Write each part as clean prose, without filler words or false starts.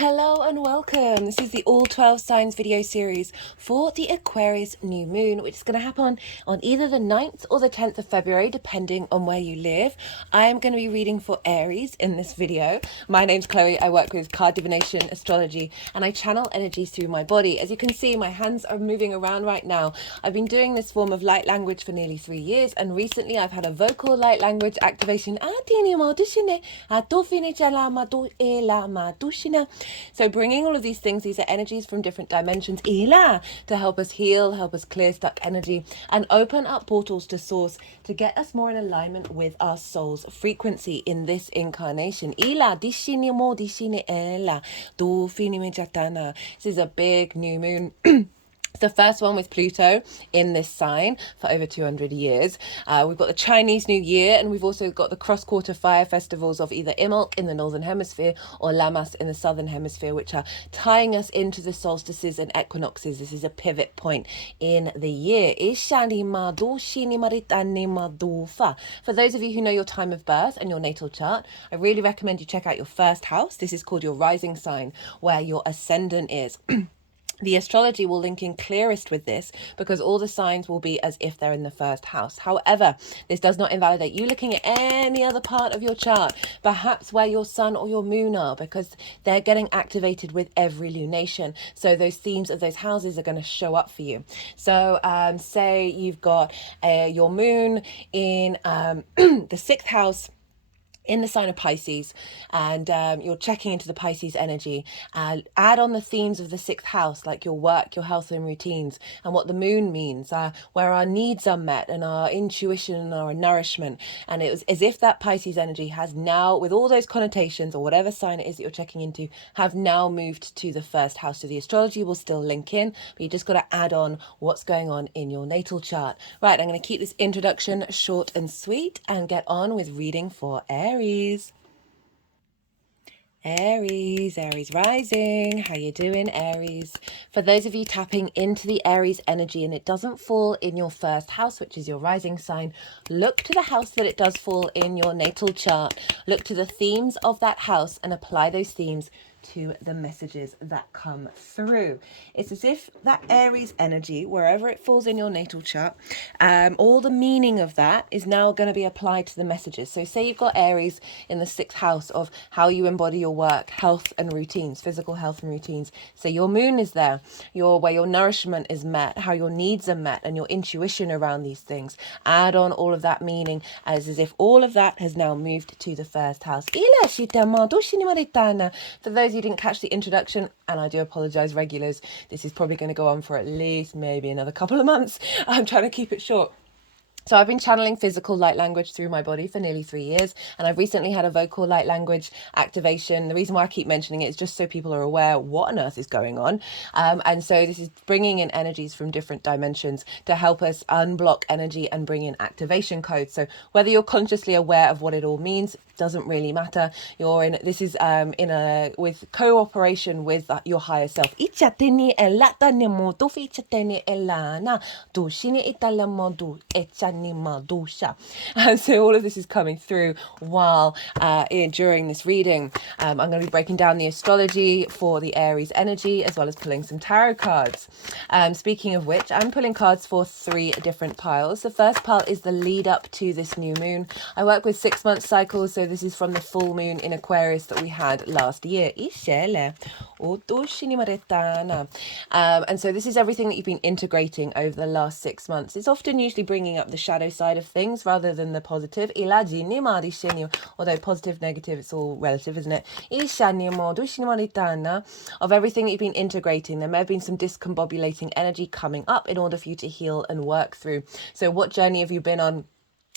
Hello and welcome. This is the All 12 Signs video series for the Aquarius New Moon, which is going to happen on either the 9th or the 10th of February, depending on where you live. I am going to be reading for Aries in this video. My name's Chloe. I work with card divination, astrology, and I channel energies through my body. As you can see, my hands are moving around right now. I've been doing this form of light language for nearly 3 years, and recently I've had a vocal light language activation. So bringing all of these things, these are energies from different dimensions, to help us heal, help us clear stuck energy, and open up portals to source to get us more in alignment with our soul's frequency in this incarnation. This is a big new moon. The first one with Pluto in this sign for over 200 years. We've got the Chinese New Year, and we've also got the cross-quarter fire festivals of either Imbolc in the Northern Hemisphere or Lammas in the Southern Hemisphere, which are tying us into the solstices and equinoxes. This is a pivot point in the year. For those of you who know your time of birth and your natal chart, I really recommend you check out your first house. This is called your rising sign, where your ascendant is. The astrology will link in clearest with this because all the signs will be as if they're in the first house. However, this does not invalidate you looking at any other part of your chart, perhaps where your sun or your moon are, because they're getting activated with every lunation. So those themes of those houses are going to show up for you. So say you've got your moon in the 6th house, in the sign of Pisces, and you're checking into the Pisces energy, and add on the themes of the 6th house, like your work, your health and routines, and what the moon means, where our needs are met and our intuition and our nourishment. And it was as if that Pisces energy has now, with all those connotations or whatever sign it is that you're checking into, have now moved to the first house. So the astrology will still link in, but you just got to add on what's going on in your natal chart. Right, I'm going to keep this introduction short and sweet and get on with reading for Aries. Aries rising. How you doing, Aries? For those of you tapping into the Aries energy and it doesn't fall in your first house, which is your rising sign, look to the house that it does fall in your natal chart. Look to the themes of that house and apply those themes to the messages that come through. It's as if that Aries energy, wherever it falls in your natal chart, all the meaning of that is now going to be applied to the messages. So say you've got Aries in the 6th house of how you embody your work, health and routines, physical health and routines. So your moon is there, where your nourishment is met, how your needs are met, and your intuition around these things. Add on all of that meaning as if all of that has now moved to the first house. For those you didn't catch the introduction, and I do apologize, regulars, this is probably going to go on for at least maybe another couple of months. I'm trying to keep it short. So I've been channeling physical light language through my body for nearly 3 years, and I've recently had a vocal light language activation. The reason why I keep mentioning it is just so people are aware what on earth is going on. And so this is bringing in energies from different dimensions to help us unblock energy and bring in activation codes. So whether you're consciously aware of what it all means doesn't really matter. This is with cooperation with your higher self. And so all of this is coming through while during this reading. I'm going to be breaking down the astrology for the Aries energy as well as pulling some tarot cards. Speaking of which, I'm pulling cards for 3 different piles. The first pile is the lead up to this new moon. I work with 6-month cycles, so this is from the full moon in Aquarius that we had last year. And so this is everything that you've been integrating over the last 6 months. It's often usually bringing up the shadow side of things rather than the positive. Although positive, negative, it's all relative, isn't it? Of everything that you've been integrating. There may have been some discombobulating energy coming up in order for you to heal and work through. So what journey have you been on?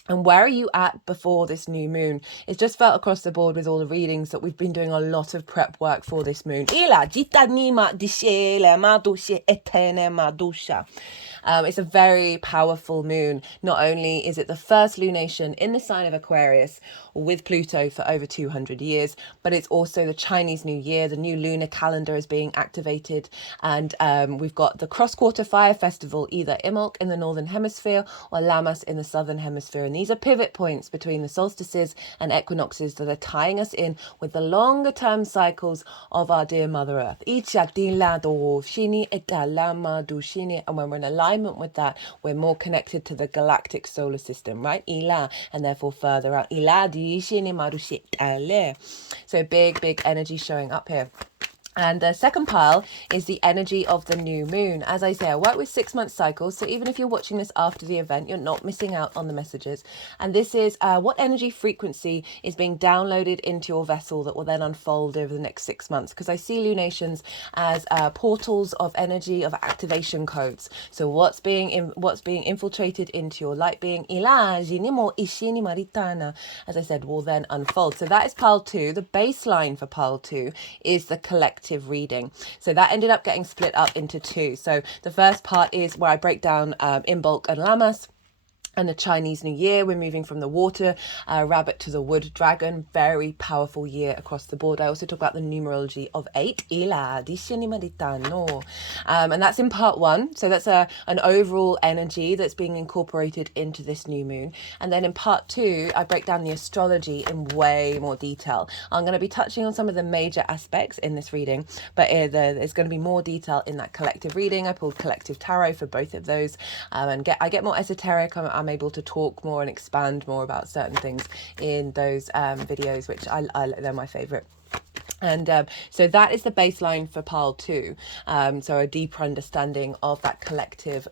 And where are you at before this new moon? It's just felt across the board with all the readings that we've been doing a lot of prep work for this moon. It's a very powerful moon. Not only is it the first lunation in the sign of Aquarius with Pluto for over 200 years, but it's also the Chinese New Year. The new lunar calendar is being activated, and we've got the cross-quarter fire festival, either Imbolc in the northern hemisphere or Lammas in the southern hemisphere. And these are pivot points between the solstices and equinoxes that are tying us in with the longer term cycles of our dear Mother Earth. And when we're in alignment with that, we're more connected to the galactic solar system, right? And therefore further out. So big energy showing up here. And the second pile is the energy of the new moon. As I say, I work with 6-month cycles, so even if you're watching this after the event, you're not missing out on the messages. And this is what energy frequency is being downloaded into your vessel that will then unfold over the next 6 months. Because I see lunations as portals of energy, of activation codes. So what's being infiltrated into your light being, as I said, will then unfold. So that is pile 2. The baseline for pile 2 is the collective reading. So that ended up getting split up into 2. So the first part is where I break down Imbolc and Lammas and the Chinese New Year. We're moving from the water rabbit to the wood dragon. Very powerful year across the board. I also talk about the numerology of 8. And that's in part 1. So that's an overall energy that's being incorporated into this new moon. And then in part 2, I break down the astrology in way more detail. I'm going to be touching on some of the major aspects in this reading, but there's going to be more detail in that collective reading. I pulled collective tarot for both of those, and I get more esoteric. I'm able to talk more and expand more about certain things in those videos, which they're my favorite. And so that is the baseline for pile 2. So a deeper understanding of that collective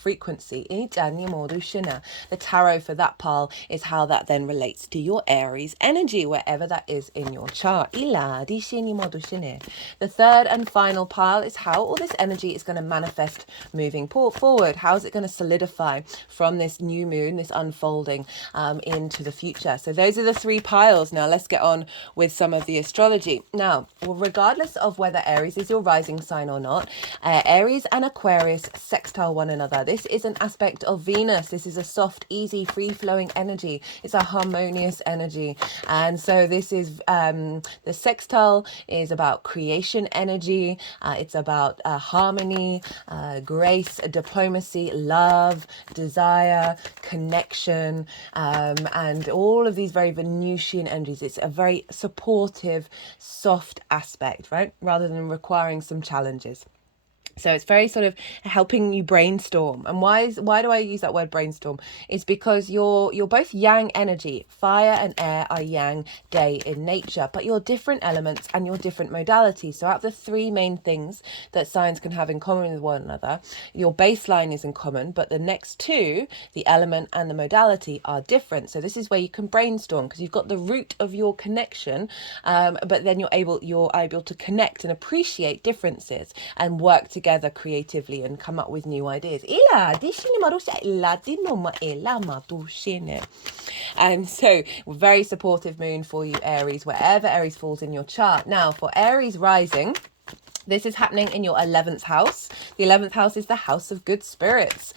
frequency. The tarot for that pile is how that then relates to your Aries energy, wherever that is in your chart. The third and final pile is how all this energy is going to manifest moving forward. How is it going to solidify from this new moon, this unfolding into the future? So those are the 3 piles. Now let's get on with some of the astrology. Now, regardless of whether Aries is your rising sign or not, Aries and Aquarius sextile one another. This is an aspect of Venus. This is a soft, easy, free-flowing energy. It's a harmonious energy. And so this is, the sextile is about creation energy. It's about harmony, grace, diplomacy, love, desire, connection, and all of these very Venusian energies. It's a very supportive, soft aspect, right? Rather than requiring some challenges. So it's very sort of helping you brainstorm. And why do I use that word brainstorm? It's because you're both yang energy. Fire and air are yang, day in nature, but you're different elements and you're different modalities. So out of the 3 main things that signs can have in common with one another, your baseline is in common, but the next 2, the element and the modality, are different. So this is where you can brainstorm, because you've got the root of your connection, but then you're able to connect and appreciate differences and work together creatively and come up with new ideas. And so, very supportive moon for you, Aries, wherever Aries falls in your chart. Now, for Aries rising, this is happening in your 11th house. The 11th house is the house of good spirits.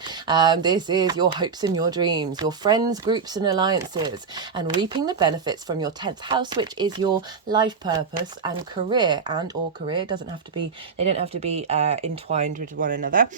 This is your hopes and your dreams, your friends, groups and alliances, and reaping the benefits from your 10th house, which is your life purpose and career. They don't have to be entwined with one another.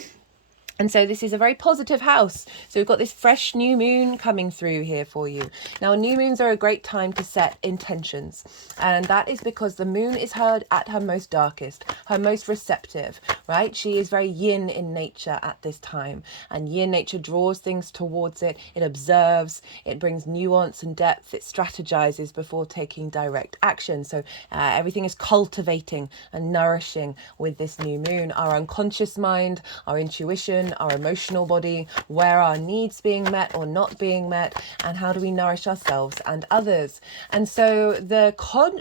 And so this is a very positive house. So we've got this fresh new moon coming through here for you. Now, new moons are a great time to set intentions. And that is because the moon is at her most darkest, her most receptive, right? She is very yin in nature at this time. And yin nature draws things towards it. It observes, it brings nuance and depth. It strategizes before taking direct action. So everything is cultivating and nourishing with this new moon. Our unconscious mind, our intuition, our emotional body, where our needs being met or not being met, and how do we nourish ourselves and others. And so the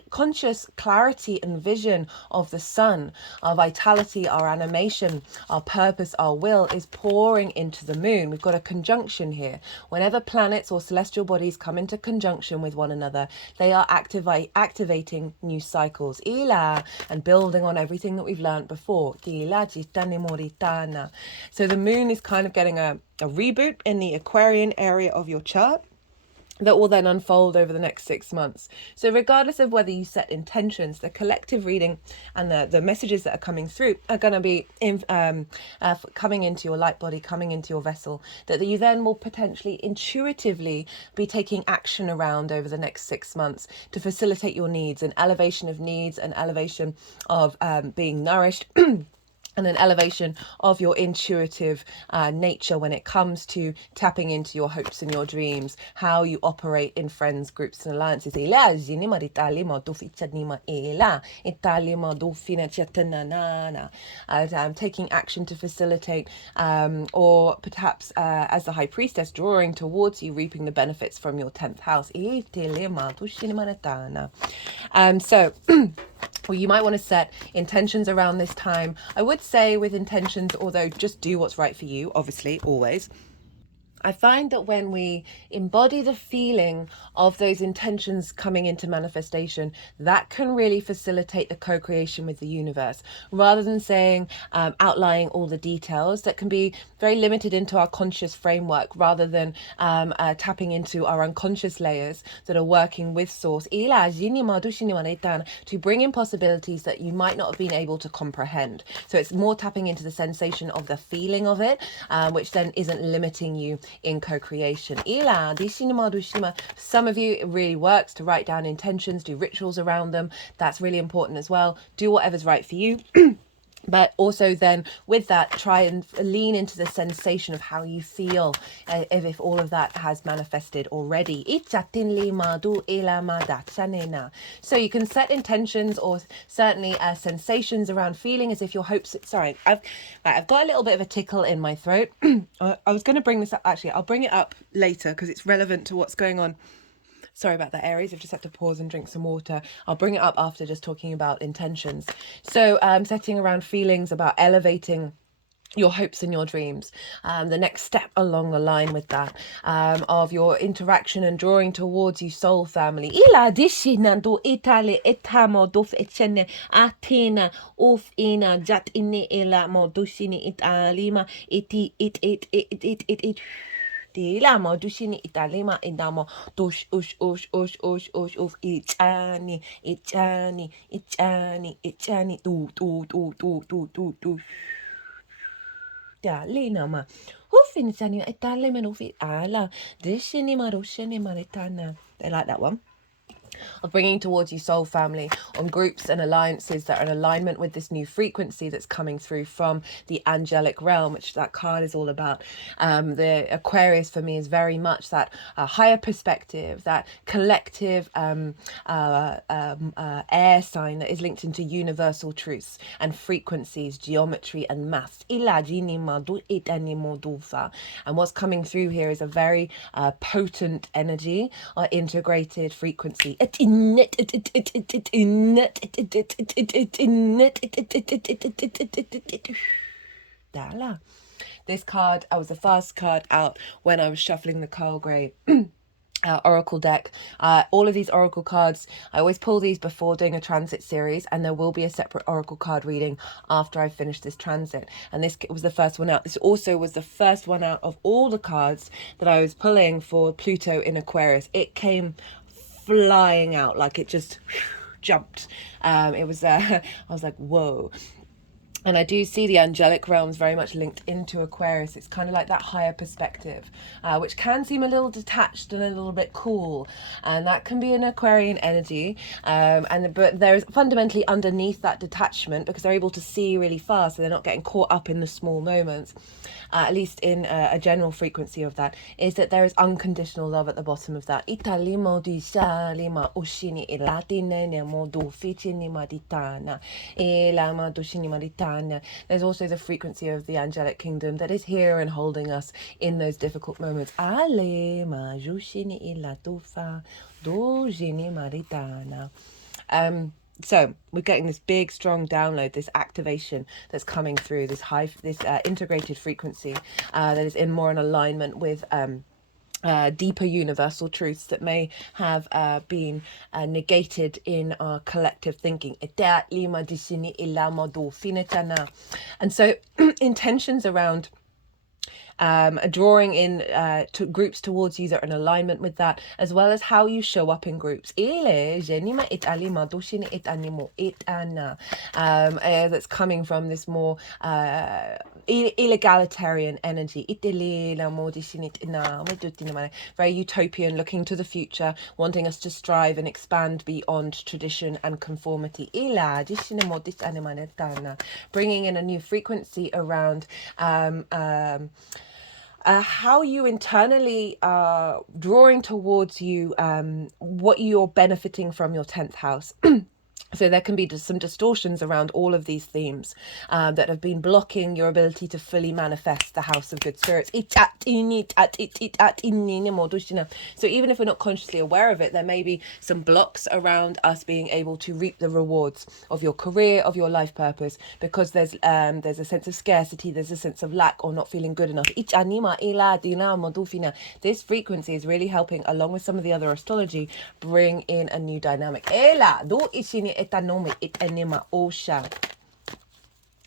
conscious clarity and vision of the sun, our vitality, our animation, our purpose, our will is pouring into the moon. We've got a conjunction here. Whenever planets or celestial bodies come into conjunction with one another, they are activating new cycles, and building on everything that we've learned before. So the moon is kind of getting a reboot in the Aquarian area of your chart that will then unfold over the next 6 months. So regardless of whether you set intentions, the collective reading and the messages that are coming through are going to be coming into your light body, coming into your vessel, that you then will potentially intuitively be taking action around over the next 6 months to facilitate your needs, an elevation of needs, an elevation of being nourished, and an elevation of your intuitive nature when it comes to tapping into your hopes and your dreams, how you operate in friends, groups and alliances. Taking action to facilitate, or perhaps as the high priestess, drawing towards you, reaping the benefits from your 10th house. So well, you might want to set intentions around this time. I would say with intentions, although just do what's right for you, obviously, always. I find that when we embody the feeling of those intentions coming into manifestation, that can really facilitate the co-creation with the universe, rather than saying, outlining all the details that can be very limited into our conscious framework, rather than tapping into our unconscious layers that are working with source to bring in possibilities that you might not have been able to comprehend. So it's more tapping into the sensation of the feeling of it, which then isn't limiting you in co-creation. Some of you, it really works to write down intentions, do rituals around them. That's really important as well. Do whatever's right for you. But also then with that, try and lean into the sensation of how you feel, if all of that has manifested already. So you can set intentions or certainly sensations around feeling as if your hopes... Sorry, I've got a little bit of a tickle in my throat. I was going to bring this up. Actually, I'll bring it up later because it's relevant to what's going on. Sorry about that, Aries. I've just had to pause and drink some water. I'll bring it up after just talking about intentions. So setting around feelings about elevating your hopes and your dreams. The next step along the line with that, of your interaction and drawing towards you soul family. Dilamo dushini italima idamo dush ichani do Dalina ma hufin sani italima ufi ala dishini marushini maritana. They like that one. Of bringing towards you soul family on groups and alliances that are in alignment with this new frequency that's coming through from the angelic realm, which that card is all about. The Aquarius for me is very much that higher perspective, that collective air sign that is linked into universal truths and frequencies, geometry and maths. And what's coming through here is a very potent energy or integrated frequency. This card, I was the first card out when I was shuffling the Carl Gray oracle deck. All of these oracle cards, I always pull these before doing a transit series, and there will be a separate oracle card reading after I finish this transit. And this was the first one out. This also was the first one out of all the cards that I was pulling for Pluto in Aquarius. It came flying out, like it just jumped. It was I was like, whoa. And I do see the angelic realms very much linked into Aquarius. It's kind of like that higher perspective, which can seem a little detached and a little bit cool. And that can be an Aquarian energy. But there is fundamentally underneath that detachment, because they're able to see really fast, so they're not getting caught up in the small moments, at least in a general frequency of that, is that there is unconditional love at the bottom of that. There's also the frequency of the angelic kingdom that is here and holding us in those difficult moments. So we're getting this big, strong download, this activation that's coming through, this integrated frequency that is in more in alignment with deeper universal truths that may have been negated in our collective thinking. And so intentions around drawing in to groups towards you that are in alignment with that, as well as how you show up in groups. That's coming from this more egalitarian energy. Very utopian, looking to the future, wanting us to strive and expand beyond tradition and conformity. Bringing in a new frequency around how you internally are drawing towards you what you're benefiting from your 10th house. So there can be just some distortions around all of these themes that have been blocking your ability to fully manifest the house of good spirits. So even if we're not consciously aware of it, there may be some blocks around us being able to reap the rewards of your career, of your life purpose, because there's a sense of scarcity, there's a sense of lack or not feeling good enough. This frequency is really helping, along with some of the other astrology, bring in a new dynamic.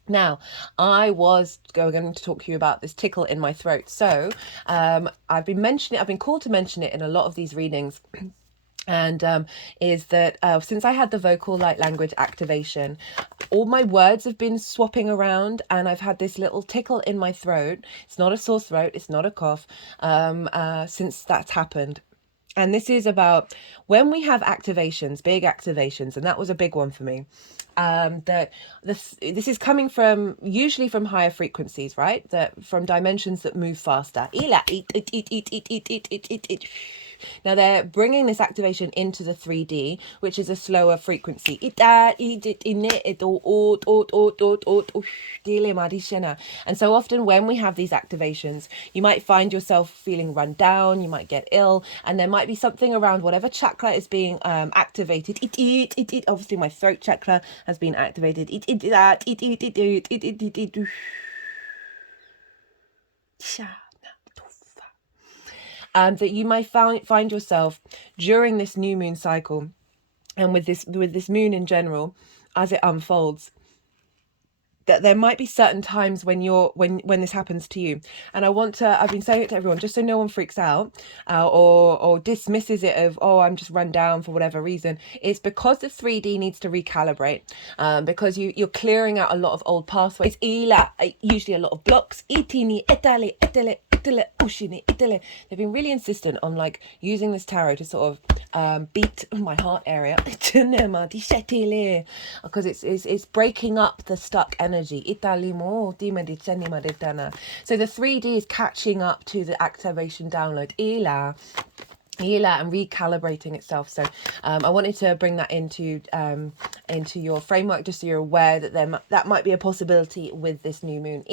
Now, I was going to talk to you about this tickle in my throat. So I've been called to mention it in a lot of these readings. And is that since I had the vocal light language activation, all my words have been swapping around, and I've had this little tickle in my throat. It's not a sore throat, it's not a cough, since that's happened. And this is about when we have activations, big activations, and that was a big one for me. That this is coming from usually from higher frequencies, right? That from dimensions that move faster. Now they're bringing this activation into the 3D, which is a slower frequency. And so often when we have these activations, you might find yourself feeling run down, you might get ill, and there might be something around whatever chakra is being activated. Obviously my throat chakra has been activated. That you might find yourself during this new moon cycle, and with this moon in general, as it unfolds, that there might be certain times when this happens to you. And I've been saying it to everyone, just so no one freaks out or dismisses it of, oh, I'm just run down for whatever reason. It's because the 3D needs to recalibrate, because you're clearing out a lot of old pathways, usually a lot of blocks. They've been really insistent on like using this tarot to sort of beat my heart area because it's breaking up the stuck energy. So the 3D is catching up to the activation download and recalibrating itself. So I wanted to bring that into your framework, just so you're aware that that might be a possibility with this new moon.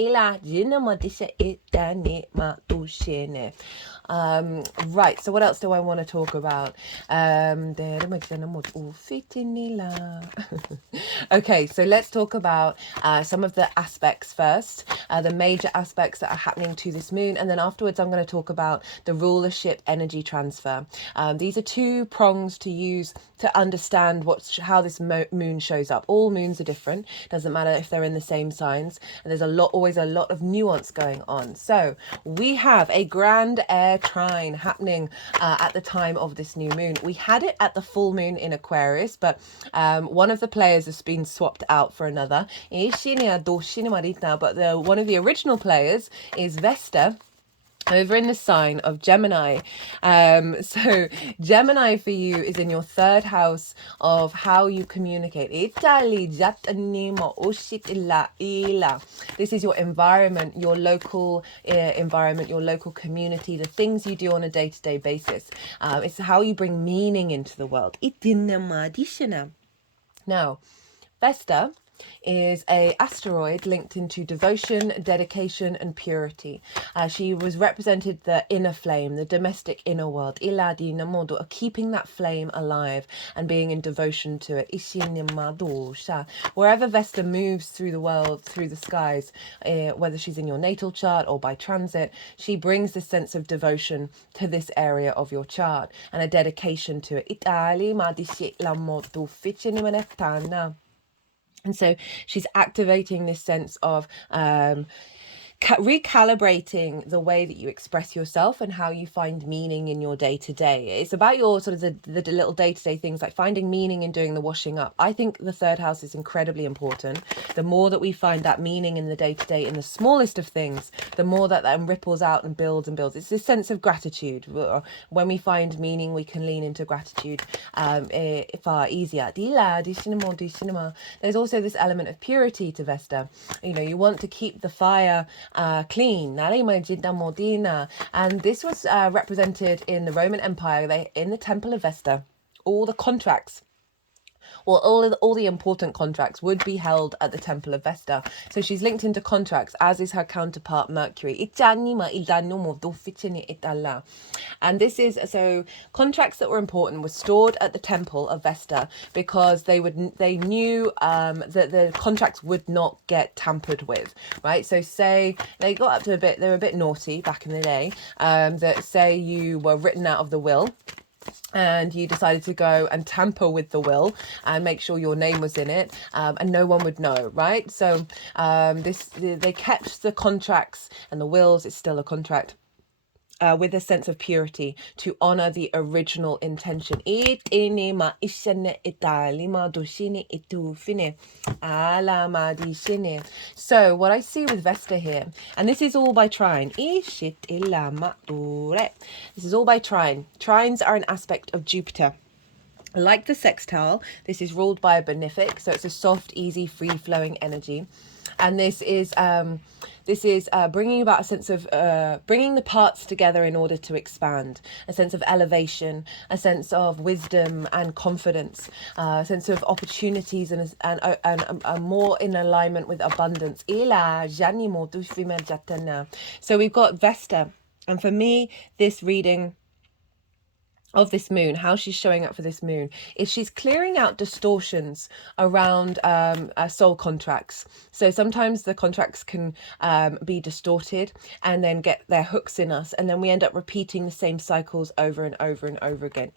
Right, so what else do I want to talk about? Okay, so let's talk about some of the aspects first, the major aspects that are happening to this moon, and then afterwards I'm going to talk about the rulership energy transfer. These are two prongs to use to understand how this moon shows up. All moons are different, doesn't matter if they're in the same signs, and there's always a lot of nuance going on. So we have a grand air trine happening at the time of this new moon. We had it at the full moon in Aquarius, but one of the players has been swapped out for another. But one of the original players is Vesta, over in the sign of Gemini. So Gemini for you is in your 3rd house of how you communicate. This is your environment, your local environment, your local community, the things you do on a day-to-day basis. It's how you bring meaning into the world. Now, Vesta is a asteroid linked into devotion, dedication, and purity. She was represented the inner flame, the domestic inner world, keeping that flame alive and being in devotion to it. Wherever Vesta moves through the world, through the skies, whether she's in your natal chart or by transit, she brings this sense of devotion to this area of your chart and a dedication to it. And so she's activating this sense of recalibrating the way that you express yourself and how you find meaning in your day to day. It's about your sort of the little day-to-day things, like finding meaning in doing the washing up. I think the third house is incredibly important. The more that we find that meaning in the day-to-day, in the smallest of things, the more that ripples out and builds and builds. It's this sense of gratitude. When we find meaning, we can lean into gratitude far easier. There's also this element of purity to Vesta. You know, you want to keep the fire clean. And this was represented in the Roman Empire. In the Temple of Vesta, all the contracts, or all the important contracts, would be held at the Temple of Vesta. So she's linked into contracts, as is her counterpart Mercury. And this is, so contracts that were important were stored at the Temple of Vesta, because they knew that the contracts would not get tampered with, right? So say they got up to they were a bit naughty back in the day, that say you were written out of the will, and you decided to go and tamper with the will and make sure your name was in it, and no one would know, right? So they kept the contracts and the wills, it's still a contract, with a sense of purity, to honor the original intention. So what I see with Vesta here, and this is all by trine. This is all by trine. Trines are an aspect of Jupiter. Like the sextile, this is ruled by a benefic, so it's a soft, easy, free-flowing energy. And this is bringing about a sense of bringing the parts together in order to expand, a sense of elevation, a sense of wisdom and confidence, a sense of opportunities and more in alignment with abundance. So we've got Vesta, and for me, this reading of this moon, how she's showing up for this moon, is she's clearing out distortions around soul contracts. So sometimes the contracts can be distorted and then get their hooks in us, and then we end up repeating the same cycles over and over and over again.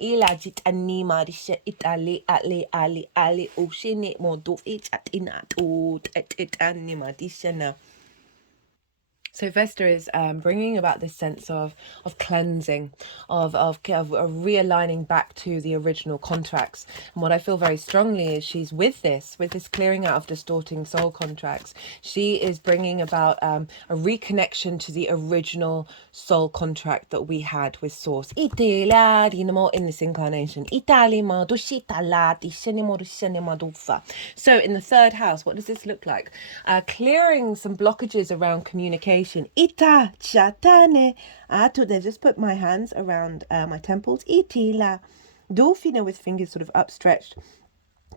So Vesta is bringing about this sense of cleansing, of realigning back to the original contracts. And what I feel very strongly is she's with this clearing out of distorting soul contracts. She is bringing about a reconnection to the original soul contract that we had with Source. In this incarnation. So in the third house, what does this look like? Clearing some blockages around communication. Ita chatane. Just put my hands around my temples. Itila. Dolphina with fingers sort of upstretched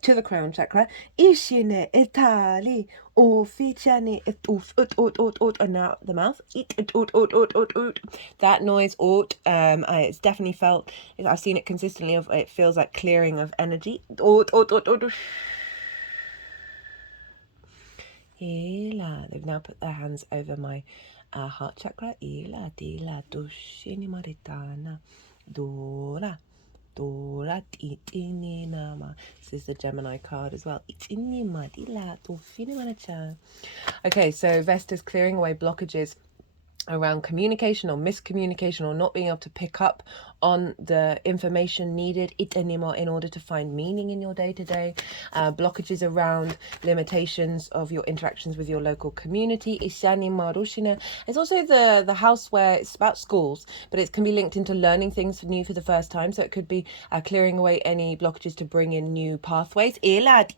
to the crown chakra. Ishine etali. Ofichane ut. And now the mouth. Ut. That noise, ut. It's definitely felt. I've seen it consistently. It feels like clearing of energy. Ut. They've now put their hands over my heart chakra. This is the Gemini card as well. Okay, so Vesta's clearing away blockages around communication or miscommunication, or not being able to pick up on the information needed anymore in order to find meaning in your day-to-day. Blockages around limitations of your interactions with your local community. It's also the house where it's about schools, but it can be linked into learning things new for the first time. So it could be clearing away any blockages to bring in new pathways that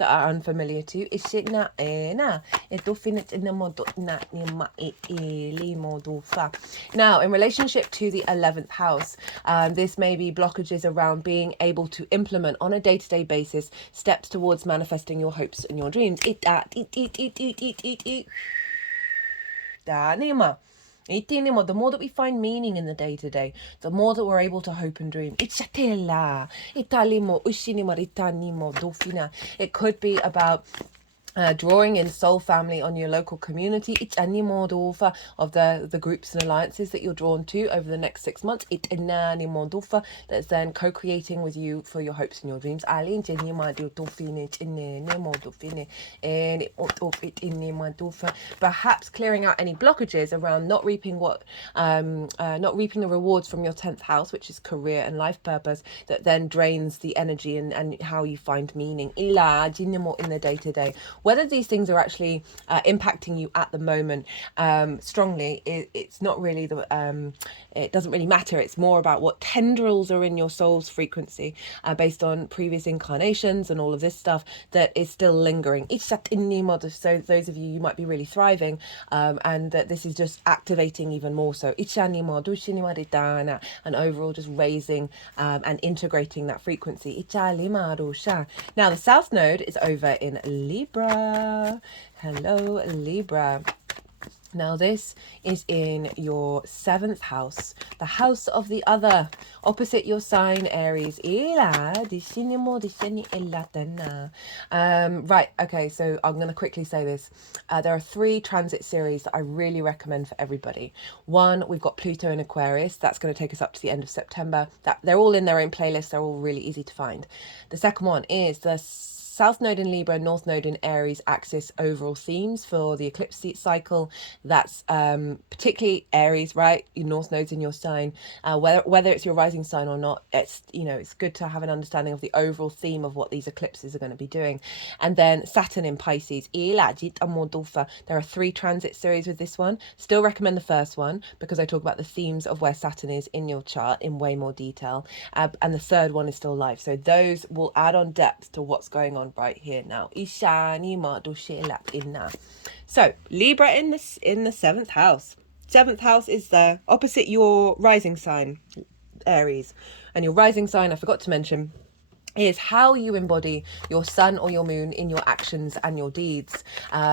are unfamiliar to you. Now, in relationship to the 11th house, this may be blockages around being able to implement on a day-to-day basis steps towards manifesting your hopes and your dreams. The more that we find meaning in the day-to-day, the more that we're able to hope and dream. It could be about drawing in soul family on your local community. It's any modufa of the groups and alliances that you're drawn to over the next 6 months. It's any modufa that's then co-creating with you for your hopes and your dreams. Perhaps clearing out any blockages around not reaping not reaping the rewards from your 10th house, which is career and life purpose, that then drains the energy and how you find meaning in the day-to-day. Whether these things are actually impacting you at the moment strongly, it's not really it doesn't really matter. It's more about what tendrils are in your soul's frequency based on previous incarnations and all of this stuff that is still lingering. So those of you might be really thriving and that this is just activating even more so. And overall just raising and integrating that frequency. Now the South Node is over in Libra. Hello, Libra. Now this is in your 7th house, the house of the other, opposite your sign, Aries. Right, okay, so I'm going to quickly say this. There are 3 transit series that I really recommend for everybody. One, we've got Pluto in Aquarius. That's going to take us up to the end of September. They're all in their own playlist. They're all really easy to find. The second one is the South Node in Libra, North Node in Aries axis overall themes for the eclipse cycle. That's particularly Aries, right? Your North Node's in your sign. Whether it's your rising sign or not, it's good to have an understanding of the overall theme of what these eclipses are going to be doing. And then Saturn in Pisces. There are 3 transit series with this one. Still recommend the first one because I talk about the themes of where Saturn is in your chart in way more detail. And the third one is still live. So those will add on depth to what's going on right here now. So Libra in the 7th house. 7th house is the opposite your rising sign, Aries. And your rising sign, I forgot to mention, is how you embody your sun or your moon in your actions and your deeds.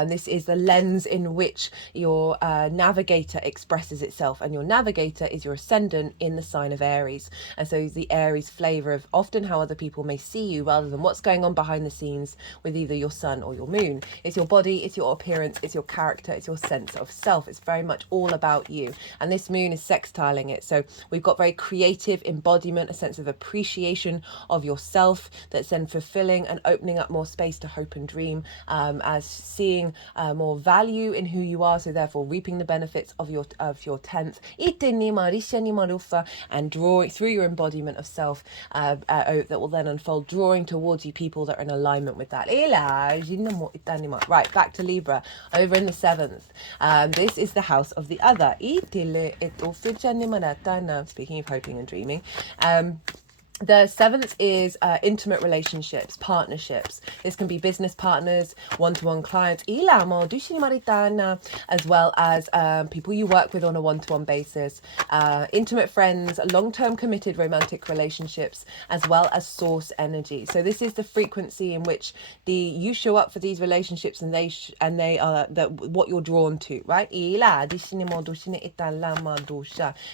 This is the lens in which your navigator expresses itself, and your navigator is your ascendant in the sign of Aries. And so the Aries flavor of often how other people may see you rather than what's going on behind the scenes with either your sun or your moon. It's your body, it's your appearance, it's your character, it's your sense of self. It's very much all about you. And this moon is sextiling it. So we've got very creative embodiment, a sense of appreciation of yourself, that's then fulfilling and opening up more space to hope and dream, as seeing more value in who you are, so therefore reaping the benefits of your 10th, and drawing through your embodiment of self that will then unfold, drawing towards you people that are in alignment with that. Right, back to Libra, over in the 7th. This is the house of the other. Speaking of hoping and dreaming, the 7th is intimate relationships, partnerships. This can be business partners, one-to-one clients, as well as people you work with on a one-to-one basis, intimate friends, long-term committed romantic relationships, as well as source energy. So this is the frequency in which you show up for these relationships, and they are what you're drawn to, right?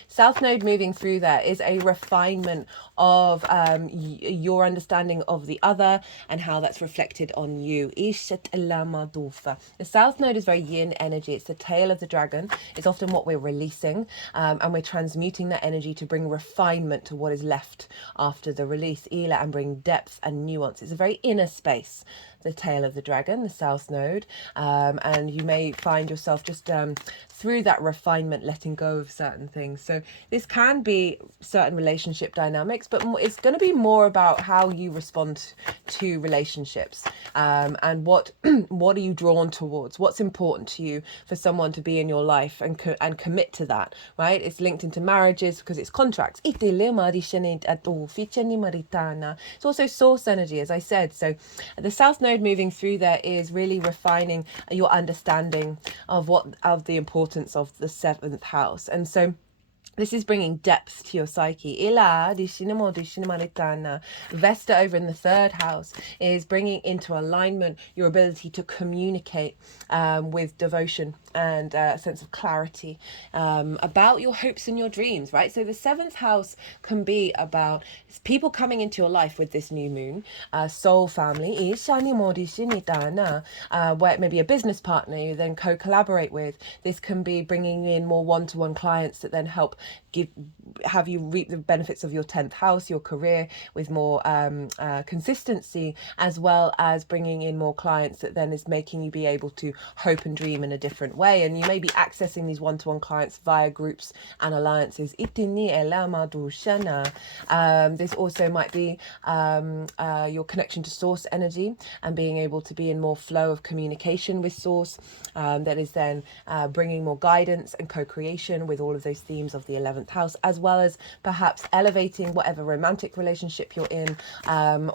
South Node moving through there is a refinement of your understanding of the other and how that's reflected on you. The South Node is very yin energy. It's the tail of the dragon. It's often what we're releasing, and we're transmuting that energy to bring refinement to what is left after the release, and bring depth and nuance. It's a very inner space, the tail of the dragon, the South Node, and you may find yourself just through that refinement letting go of certain things. So this can be certain relationship dynamics, but it's going to be more about how you respond to relationships, and what are you drawn towards, what's important to you for someone to be in your life, and commit to that, right? It's linked into marriages because it's contracts. It's also source energy, as I said. So the South Node moving through there is really refining your understanding of the importance of the 7th house. And so This is bringing depth to your psyche. Vesta over in the third house is bringing into alignment your ability to communicate with devotion and a sense of clarity about your hopes and your dreams, right? So the seventh house can be about people coming into your life with this new moon, soul family, where it may be a business partner you then co-collaborate with. This can be bringing in more one-to-one clients that then help have you reap the benefits of your 10th house, your career, with more consistency, as well as bringing in more clients that then is making you be able to hope and dream in a different way. And you may be accessing these one-to-one clients via groups and alliances. This also might be your connection to source energy and being able to be in more flow of communication with source, that is then bringing more guidance and co-creation with all of those themes of the 11th house, as well as perhaps elevating whatever romantic relationship you're in,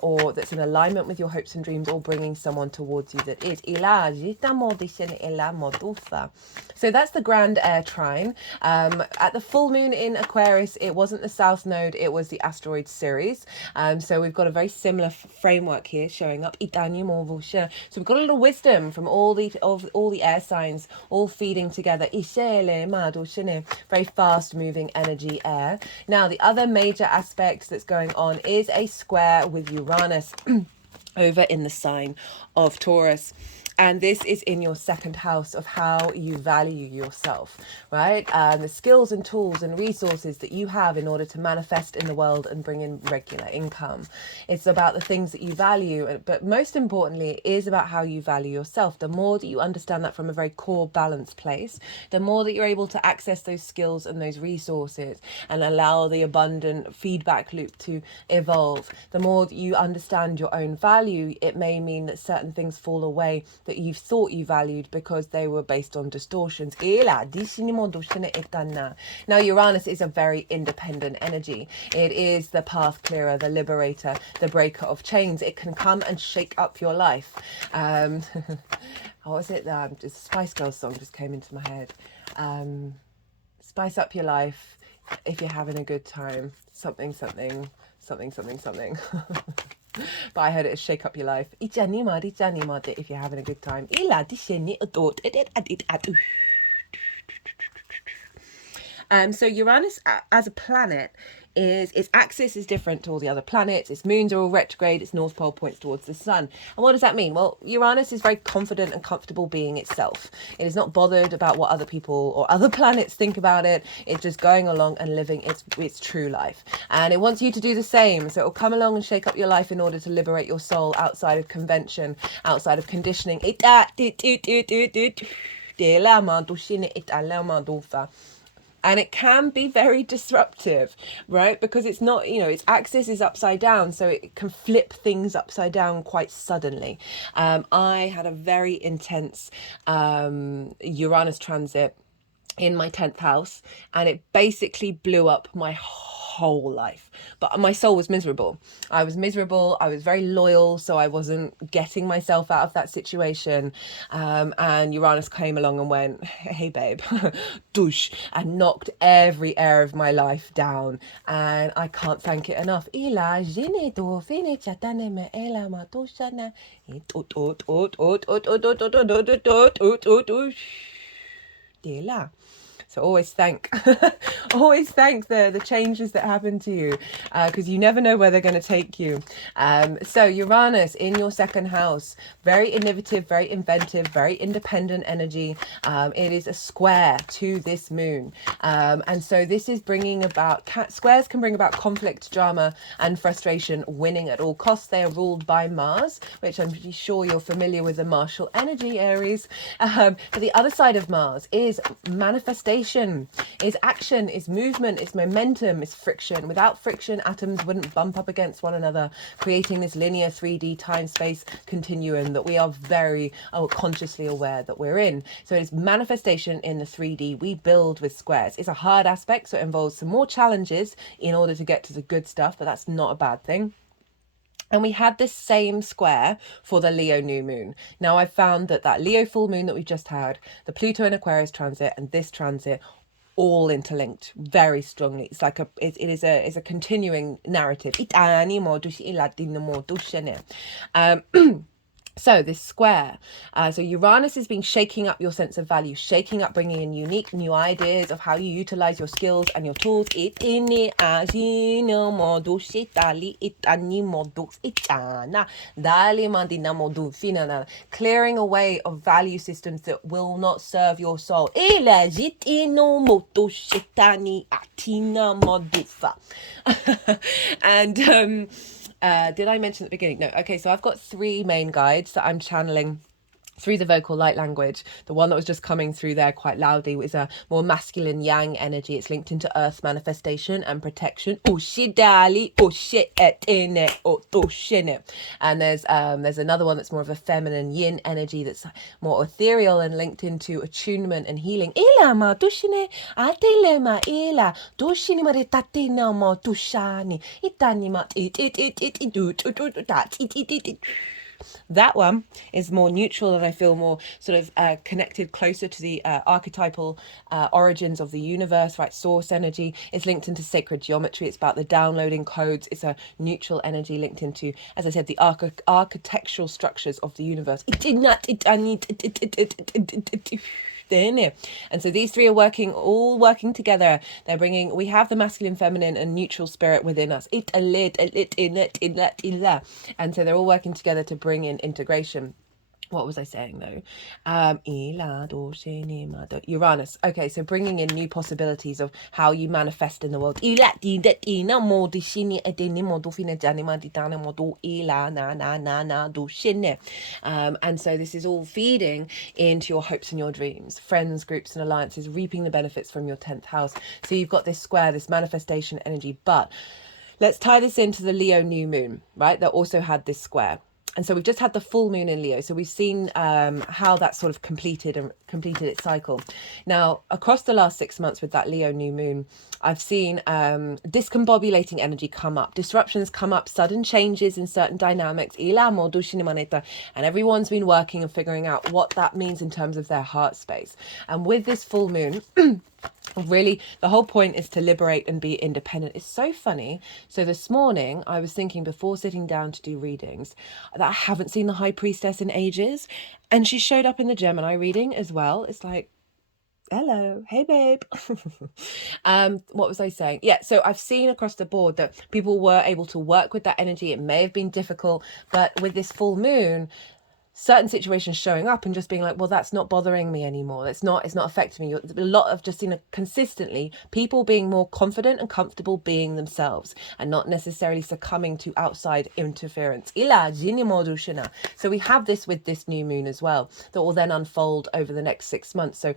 or that's in alignment with your hopes and dreams, or bringing someone towards you that is. So that's the grand air trine. At the full moon in Aquarius, it wasn't the South Node, it was the asteroid Ceres. So we've got a very similar framework here showing up. So we've got a little wisdom from all the air signs, all feeding together. Very fast moving energy air. Now, the other major aspect that's going on is a square with Uranus over in the sign of Taurus. And this is in your second house of how you value yourself, right? The skills and tools and resources that you have in order to manifest in the world and bring in regular income. It's about the things that you value, but most importantly, it is about how you value yourself. The more that you understand that from a very core balanced place, the more that you're able to access those skills and those resources and allow the abundant feedback loop to evolve. The more that you understand your own value, it may mean that certain things fall away that you thought you valued because they were based on distortions. Now, Uranus is a very independent energy. It is the path clearer, the liberator, the breaker of chains. It can come and shake up your life. What was it? Just Spice Girls song just came into my head. Spice up your life if you're having a good time. Something. But I heard it as shake up your life. If you're having a good time. So Uranus as a planet its axis is different to all the other planets. Its moons are all retrograde. Its north pole points towards the sun. And what does that mean? Well, Uranus is very confident and comfortable being itself. It is not bothered about what other people or other planets think about it. It's just going along and living its true life. And it wants you to do the same. So it will come along and shake up your life in order to liberate your soul outside of convention, outside of conditioning. And it can be very disruptive, right? Because it's not, its axis is upside down, so it can flip things upside down quite suddenly. I had a very intense Uranus transit in my 10th house, and it basically blew up my whole life. But my soul was miserable. I was very loyal, so I wasn't getting myself out of that situation. And Uranus came along and went, hey babe, douche, and knocked every area of my life down. And I can't thank it enough. So always thank the changes that happen to you, because you never know where they're going to take you. So Uranus in your second house, very innovative, very inventive, very independent energy. It is a square to this moon. And so this is bringing about, squares can bring about conflict, drama and frustration, winning at all costs. They are ruled by Mars, which I'm pretty sure you're familiar with, the martial energy, Aries. But the other side of Mars is manifestation, is action, is movement, is momentum, is friction. Without friction, atoms wouldn't bump up against one another, creating this linear 3D time-space continuum that we are very consciously aware that we're in. So it's manifestation in the 3D. We build with squares. It's a hard aspect, so it involves some more challenges in order to get to the good stuff, but that's not a bad thing. And we had this same square for the Leo new moon. Now I've found that Leo full moon that we've just had, the Pluto and Aquarius transit and this transit all interlinked very strongly. It's like it is a continuing narrative. So this square, so Uranus has been shaking up your sense of value, shaking up, bringing in unique new ideas of how you utilize your skills and your tools. Clearing away of value systems that will not serve your soul. And did I mention at the beginning? No. Okay, so I've got 3 main guides that I'm channeling through the vocal light language. The one that was just coming through there quite loudly is a more masculine yang energy. It's linked into earth manifestation and protection. And there's another one that's more of a feminine yin energy that's more ethereal and linked into attunement and healing. That one is more neutral, and I feel more sort of connected closer to the archetypal origins of the universe, right? Source energy. It's linked into sacred geometry. It's about the downloading codes. It's a neutral energy linked into, as I said, the architectural structures of the universe. And so these 3 are all working together. We have the masculine, feminine, and neutral spirit within us. And so they're all working together to bring in integration. What was I saying though? Uranus. Okay, so bringing in new possibilities of how you manifest in the world. And so this is all feeding into your hopes and your dreams, friends, groups, and alliances, reaping the benefits from your 10th house. So you've got this square, this manifestation energy, but let's tie this into the Leo new moon, right? That also had this square. And so we've just had the full moon in Leo. So we've seen how that sort of completed its cycle. Now, across the last 6 months with that Leo new moon, I've seen discombobulating energy come up, disruptions come up, sudden changes in certain dynamics. And everyone's been working and figuring out what that means in terms of their heart space. And with this full moon, really, the whole point is to liberate and be independent. It's so funny. So this morning, I was thinking before sitting down to do readings that I haven't seen the High Priestess in ages. And she showed up in the Gemini reading as well. It's like, hello, hey babe. What was I saying? Yeah, so I've seen across the board that people were able to work with that energy. It may have been difficult, but with this full moon, certain situations showing up and just being like, well, that's not bothering me anymore. It's not affecting me. A lot of just consistently people being more confident and comfortable being themselves and not necessarily succumbing to outside interference. So we have this with this new moon as well that will then unfold over the next 6 months. So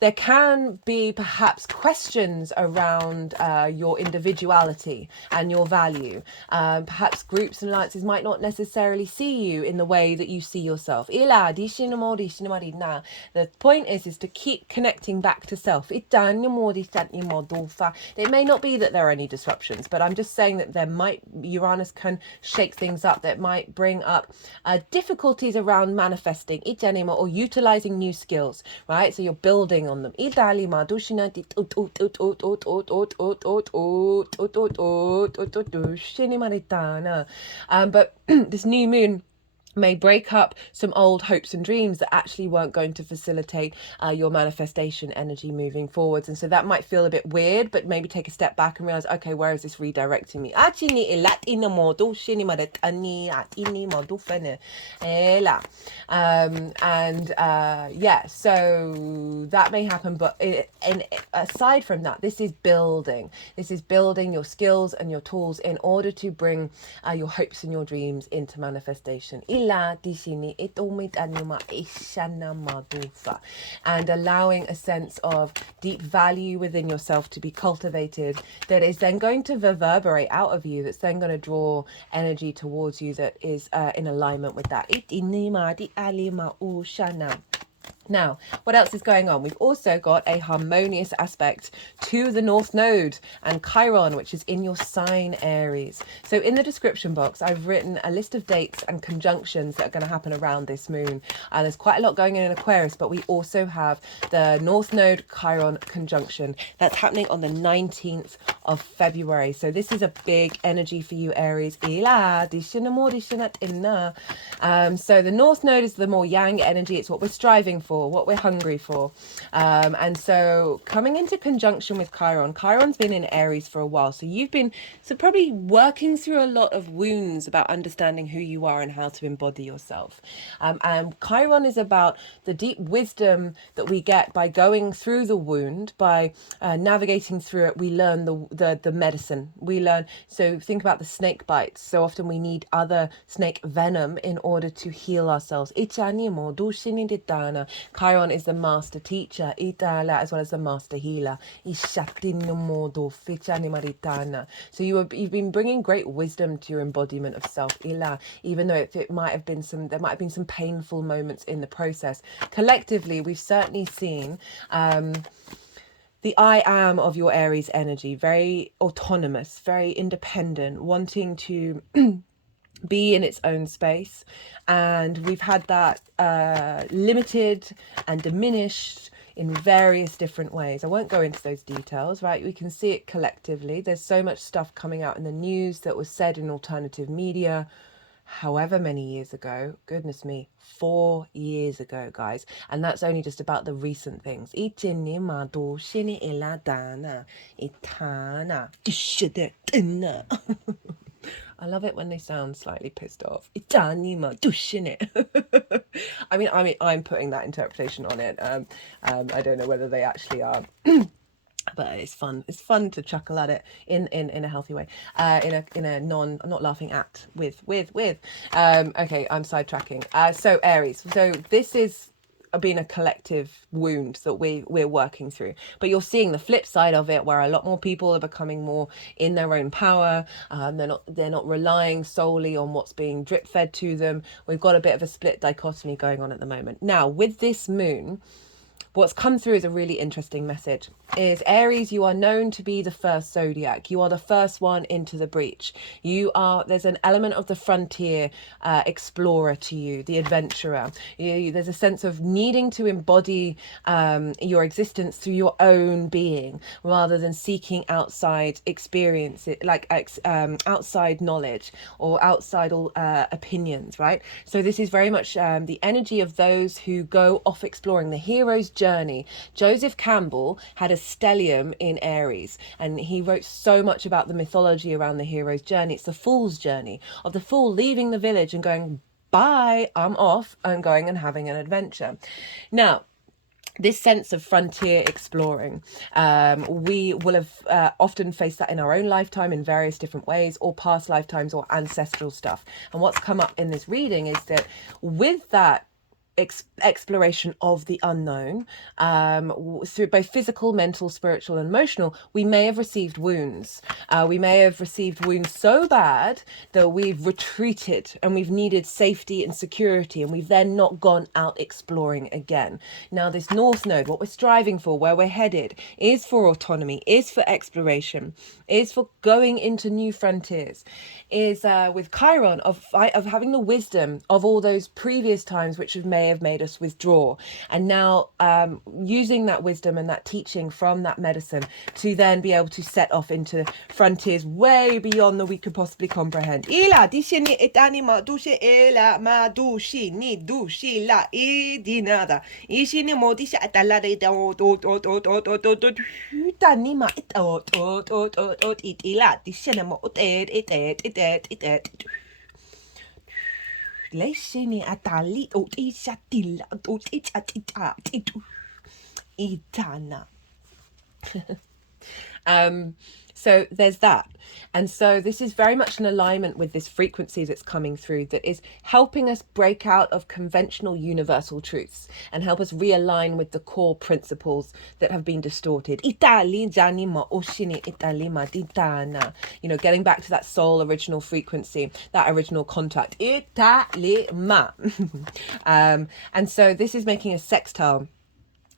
there can be perhaps questions around your individuality and your value. Perhaps groups and alliances might not necessarily see you in the way that you see yourself. The point is to keep connecting back to self. It may not be that there are any disruptions, but I'm just saying that Uranus can shake things up, that might bring up difficulties around manifesting or utilizing new skills, right? So you're building on them. But this new moon may break up some old hopes and dreams that actually weren't going to facilitate your manifestation energy moving forwards. And so that might feel a bit weird, but maybe take a step back and realize, okay, where is this redirecting me? Yeah, so that may happen, but aside from that, this is building your skills and your tools in order to bring your hopes and your dreams into manifestation. And allowing a sense of deep value within yourself to be cultivated that is then going to reverberate out of you, that's then going to draw energy towards you that is in alignment with that. Now, what else is going on? We've also got a harmonious aspect to the North Node and Chiron, which is in your sign Aries. So in the description box, I've written a list of dates and conjunctions that are going to happen around this moon. There's quite a lot going on in Aquarius, but we also have the North Node Chiron conjunction that's happening on the 19th of February. So this is a big energy for you, Aries. So the North Node is the more yang energy. It's what we're striving for, what we're hungry for. And so coming into conjunction with Chiron's been in Aries for a while. So you've been probably working through a lot of wounds about understanding who you are and how to embody yourself. And Chiron is about the deep wisdom that we get by going through the wound, by navigating through it. We learn the medicine. We learn, so think about the snake bites. So often we need other snake venom in order to heal ourselves. Chiron is the master teacher, as well as the master healer. So you've been bringing great wisdom to your embodiment of self, even though there might have been some painful moments in the process. Collectively, we've certainly seen the I am of your Aries energy, very autonomous, very independent, wanting to be in its own space. And we've had that limited and diminished in various different ways. I won't go into those details, right? We can see it collectively. There's so much stuff coming out in the news that was said in alternative media however many years ago. Goodness me, 4 years ago, guys. And that's only just about the recent things. I love it when they sound slightly pissed off. I mean, I'm putting that interpretation on it. I don't know whether they actually are. But it's fun. It's fun to chuckle at it in a healthy way. I'm not laughing at, with. Okay, I'm sidetracking. So Aries. So this is been a collective wound that we're working through, but you're seeing the flip side of it, where a lot more people are becoming more in their own power. They're not relying solely on what's being drip fed to them. We've got a bit of a split dichotomy going on at the moment. Now with this moon, what's come through is a really interesting message. Is Aries, you are known to be the first zodiac. You are the first one into the breach. There's an element of the frontier explorer to you, the adventurer. There's a sense of needing to embody your existence through your own being, rather than seeking outside experience, like outside knowledge or outside opinions, right? So this is very much the energy of those who go off exploring, the hero's journey. Joseph Campbell had a stellium in Aries, and he wrote so much about the mythology around the hero's journey. It's the fool's journey, of the fool leaving the village and going, bye, I'm off, and going and having an adventure. Now, this sense of frontier exploring, we will have often faced that in our own lifetime in various different ways, or past lifetimes, or ancestral stuff. And what's come up in this reading is that with that exploration of the unknown, through both physical, mental, spiritual and emotional, we may have received wounds. We may have received wounds so bad that we've retreated and we've needed safety and security, and we've then not gone out exploring again. Now this North Node, what we're striving for, where we're headed, is for autonomy, is for exploration, is for going into new frontiers, is with Chiron, of having the wisdom of all those previous times which may have made us withdraw, and now using that wisdom and that teaching from that medicine to then be able to set off into frontiers way beyond that we could possibly comprehend. Itana. So there's that. And so this is very much in alignment with this frequency that's coming through that is helping us break out of conventional universal truths and help us realign with the core principles that have been distorted. You know, getting back to that soul original frequency, that original contact. And so this is making a sextile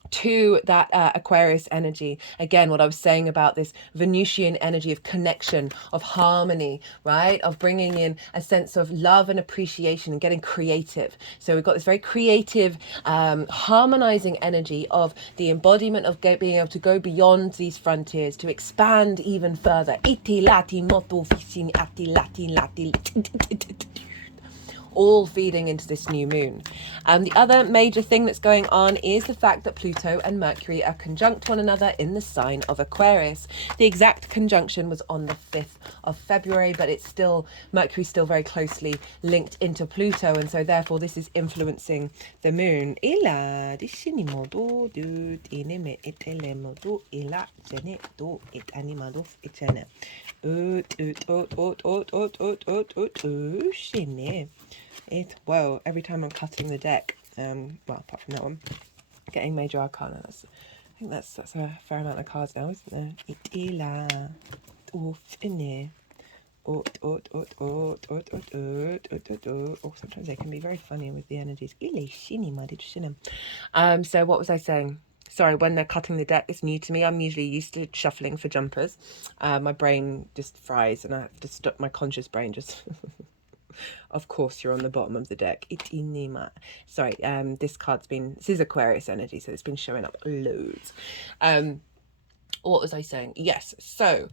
to that Aquarius energy. Again, what I was saying about this Venusian energy of connection, of harmony, right? Of bringing in a sense of love and appreciation and getting creative. So we've got this very creative, harmonizing energy of the embodiment of being able to go beyond these frontiers, to expand even further. All feeding into this new moon. The other major thing that's going on is the fact that Pluto and Mercury are conjunct one another in the sign of Aquarius. The exact conjunction was on the 5th of February, but it's still, Mercury's still very closely linked into Pluto, and so therefore this is influencing the moon. Well, every time I'm cutting the deck, well, apart from that one, getting major arcana, I think that's a fair amount of cards now, isn't there? Sometimes they can be very funny with the energies. So what was I saying? Sorry, when they're cutting the deck, it's new to me. I'm usually used to shuffling for jumpers. My brain just fries and I have to stop, my conscious brain just... Of course, you're on the bottom of the deck. Sorry, this is Aquarius energy, so it's been showing up loads. What was I saying? Yes, so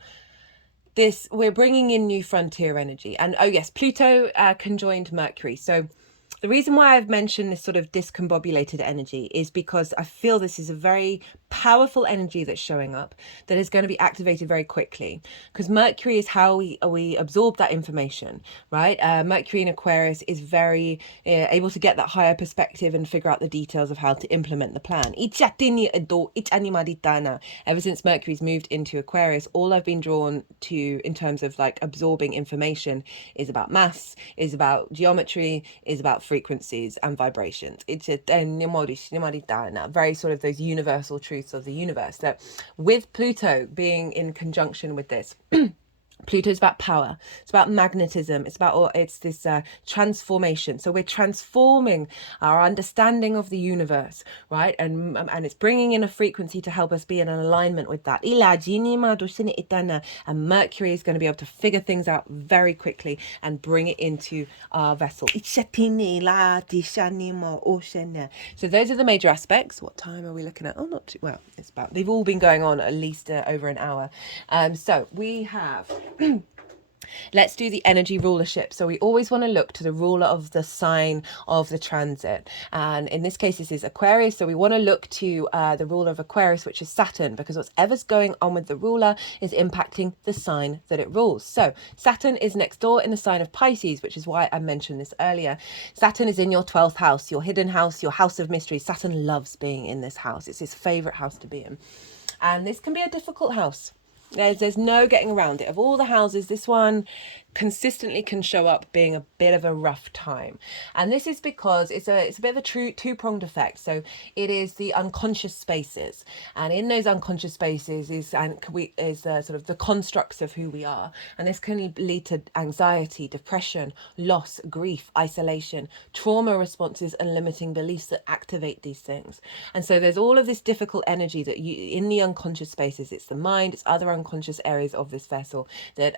we're bringing in new frontier energy. And oh yes, Pluto conjoined Mercury. So the reason why I've mentioned this sort of discombobulated energy is because I feel this is a very powerful energy that's showing up that is going to be activated very quickly, because Mercury is how we absorb that information, right? Mercury in Aquarius is very able to get that higher perspective and figure out the details of how to implement the plan. Ever since Mercury's moved into Aquarius, all I've been drawn to in terms of like absorbing information is about maths, is about geometry, is about frequencies and vibrations. It's very sort of those universal truths of the universe, that with Pluto being in conjunction with this, Pluto is about power. It's about magnetism. It's this transformation. So we're transforming our understanding of the universe, right? And it's bringing in a frequency to help us be in an alignment with that. And Mercury is going to be able to figure things out very quickly and bring it into our vessel. So those are the major aspects. What time are we looking at? Oh, not too well. They've all been going on at least over an hour. So we have. Let's do the energy rulership. So we always want to look to the ruler of the sign of the transit. And in this case, this is Aquarius. So we want to look to the ruler of Aquarius, which is Saturn, because whatever's going on with the ruler is impacting the sign that it rules. So Saturn is next door in the sign of Pisces, which is why I mentioned this earlier. Saturn is in your 12th house, your hidden house, your house of mysteries. Saturn loves being in this house. It's his favorite house to be in. And this can be a difficult house. There's no getting around it. Of all the houses, this one consistently can show up being a bit of a rough time. And this is because it's a bit of a two-pronged effect. So it is the unconscious spaces. And in those unconscious spaces is sort of the constructs of who we are. And this can lead to anxiety, depression, loss, grief, isolation, trauma responses, and limiting beliefs that activate these things. And so there's all of this difficult energy that in the unconscious spaces, it's the mind, it's other unconscious areas of this vessel that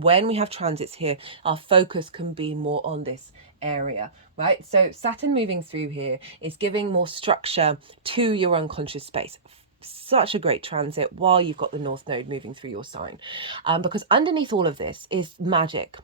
when we have transits here, our focus can be more on this area, right? So Saturn moving through here is giving more structure to your unconscious space. Such a great transit while you've got the North Node moving through your sign, because underneath all of this is magic.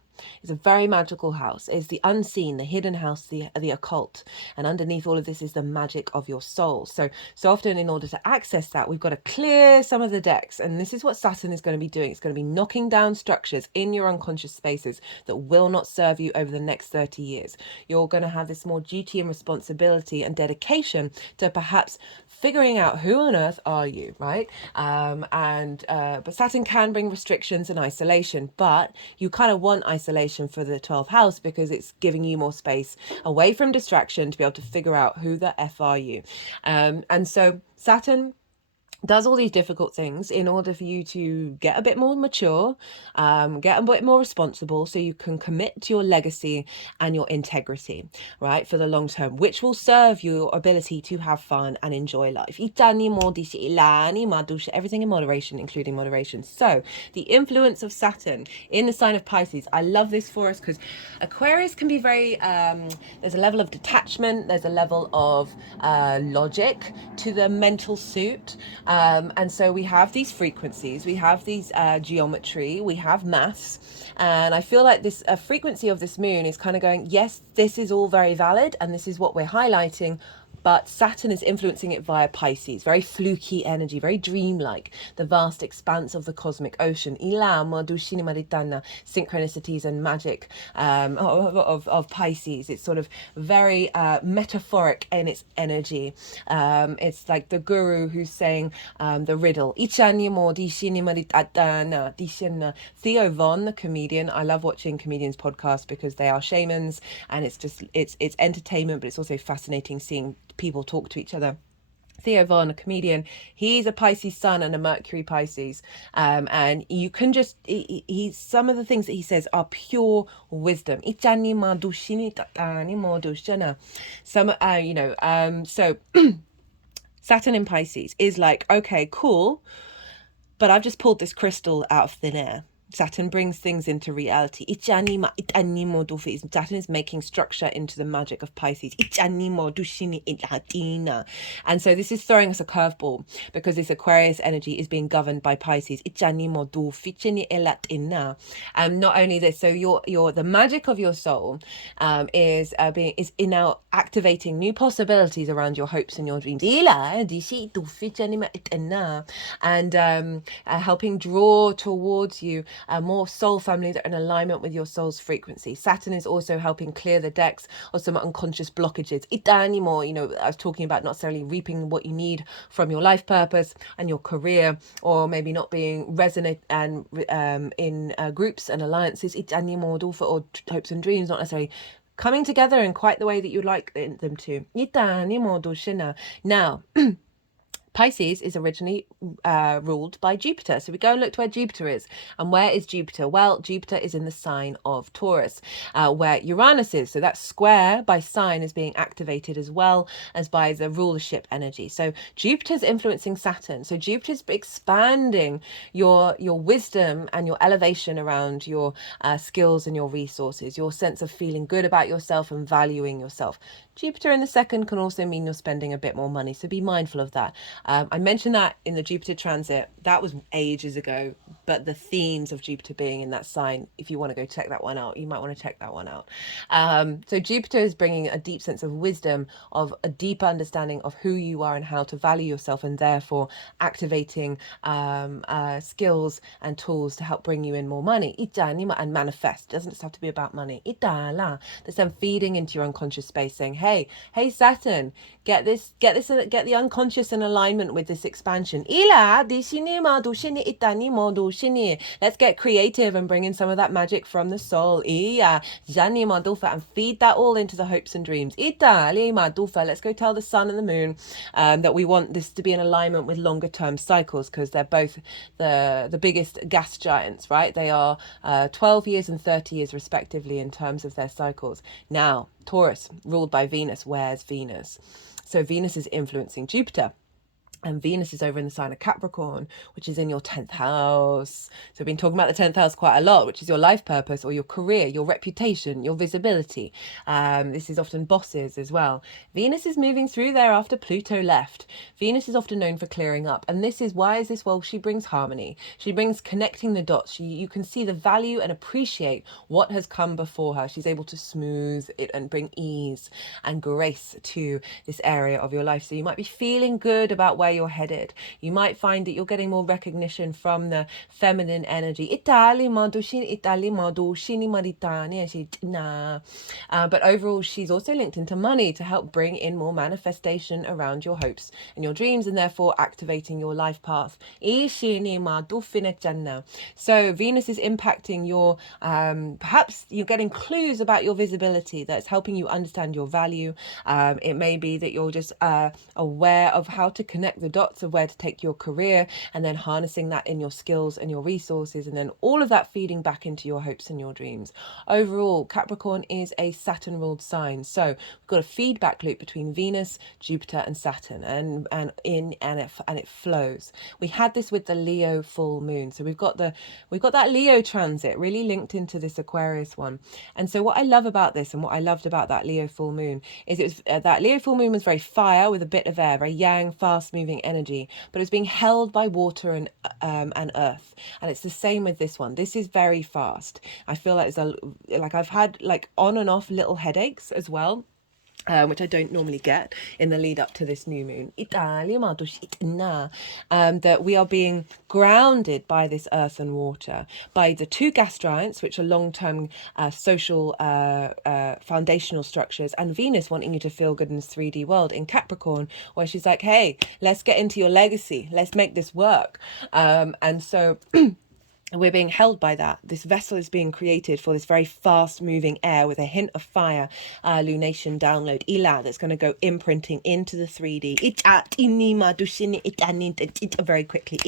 It's a very magical house. It's the unseen, the hidden house, the occult. And underneath all of this is the magic of your soul. So often in order to access that, we've got to clear some of the decks. And this is what Saturn is going to be doing. It's going to be knocking down structures in your unconscious spaces that will not serve you over the next 30 years. You're going to have this more duty and responsibility and dedication to perhaps figuring out who on earth are you, right? But Saturn can bring restrictions and isolation, but you kind of want isolation for the 12th house because it's giving you more space away from distraction to be able to figure out who the F are you. And so Saturn does all these difficult things in order for you to get a bit more mature, get a bit more responsible, so you can commit to your legacy and your integrity, right, for the long term, which will serve your ability to have fun and enjoy life. Everything in moderation, including moderation. So the influence of Saturn in the sign of Pisces. I love this for us because Aquarius can be very, there's a level of detachment, there's a level of logic to the mental suit. And so we have these frequencies, we have these geometry, we have maths, and I feel like this frequency of this moon is kind of going, yes, this is all very valid and this is what we're highlighting, but Saturn is influencing it via Pisces, very fluky energy, very dreamlike, the vast expanse of the cosmic ocean, synchronicities and magic of Pisces. It's sort of very metaphoric in its energy. It's like the guru who's saying the riddle. Theo Von, the comedian. I love watching comedians' podcasts because they are shamans, and it's entertainment, but it's also fascinating seeing people talk to each other. Theo Von, a comedian, he's a Pisces Sun and a Mercury Pisces, and you can just he's some of the things that he says are pure wisdom. So Saturn in Pisces is like, okay, cool, but I've just pulled this crystal out of thin air. Saturn brings things into reality. Saturn is making structure into the magic of Pisces. And so this is throwing us a curveball because this Aquarius energy is being governed by Pisces. Not only this, so the magic of your soul is now activating new possibilities around your hopes and your dreams. And helping draw towards you more soul family that are in alignment with your soul's frequency. Saturn is also helping clear the decks of some unconscious blockages. I was talking about not necessarily reaping what you need from your life purpose and your career, or maybe not being resonant and in groups and alliances, or hopes and dreams not necessarily coming together in quite the way that you'd like them to. Now, Pisces is originally ruled by Jupiter. So we go and look to where Jupiter is. And where is Jupiter? Well, Jupiter is in the sign of Taurus, where Uranus is. So that square by sign is being activated as well as by the rulership energy. So Jupiter's influencing Saturn. So Jupiter's expanding your wisdom and your elevation around your skills and your resources, your sense of feeling good about yourself and valuing yourself. Jupiter in the second can also mean you're spending a bit more money, so be mindful of that. I mentioned that in the Jupiter transit, that was ages ago, but the themes of Jupiter being in that sign, if you want to go check that one out, you might want to check that one out. So Jupiter is bringing a deep sense of wisdom, of a deeper understanding of who you are and how to value yourself, and therefore activating skills and tools to help bring you in more money and manifest. It doesn't just have to be about money. There's them feeding into your unconscious space, saying, hey Saturn, get the unconscious in alignment with this expansion. Let's get creative and bring in some of that magic from the soul. And feed that all into the hopes and dreams. Let's go tell the sun and the moon that we want this to be in alignment with longer term cycles, because they're both the biggest gas giants, right? They are 12 years and 30 years respectively in terms of their cycles. Now, Taurus, ruled by Venus. Where's Venus? So Venus is influencing Jupiter. And Venus is over in the sign of Capricorn, which is in your 10th house. So we've been talking about the 10th house quite a lot, which is your life purpose or your career, your reputation, your visibility. This is often bosses as well. Venus is moving through there after Pluto left. Venus is often known for clearing up. And this is, why is this? Well, she brings harmony. She brings connecting the dots. You can see the value and appreciate what has come before her. She's able to smooth it and bring ease and grace to this area of your life. So you might be feeling good about where you're headed. You might find that you're getting more recognition from the feminine energy. But overall, she's also linked into money to help bring in more manifestation around your hopes and your dreams, and therefore activating your life path. So Venus is impacting your, perhaps you're getting clues about your visibility that's helping you understand your value. It may be that you're just aware of how to connect the dots of where to take your career, and then harnessing that in your skills and your resources, and then all of that feeding back into your hopes and your dreams. Overall, Capricorn is a Saturn ruled sign, so we've got a feedback loop between Venus, Jupiter and Saturn, and it flows. We had this with the Leo full moon, so we've got that Leo transit really linked into this Aquarius one. And so what I love about this, and what I loved about that Leo full moon, is it was that Leo full moon was very fire with a bit of air, very yang, fast moving energy, but it was being held by water and earth. And it's the same with this one. This is very fast. I feel like I've had like on and off little headaches as well, which I don't normally get in the lead up to this new moon. That we are being grounded by this earth and water, by the two gas giants, which are long-term social foundational structures, and Venus wanting you to feel good in this 3D world in Capricorn, where she's like, hey, let's get into your legacy. Let's make this work. And so we're being held by that. This vessel is being created for this very fast moving air with a hint of fire, lunation download, ila, that's going to go imprinting into the 3D. Very quickly.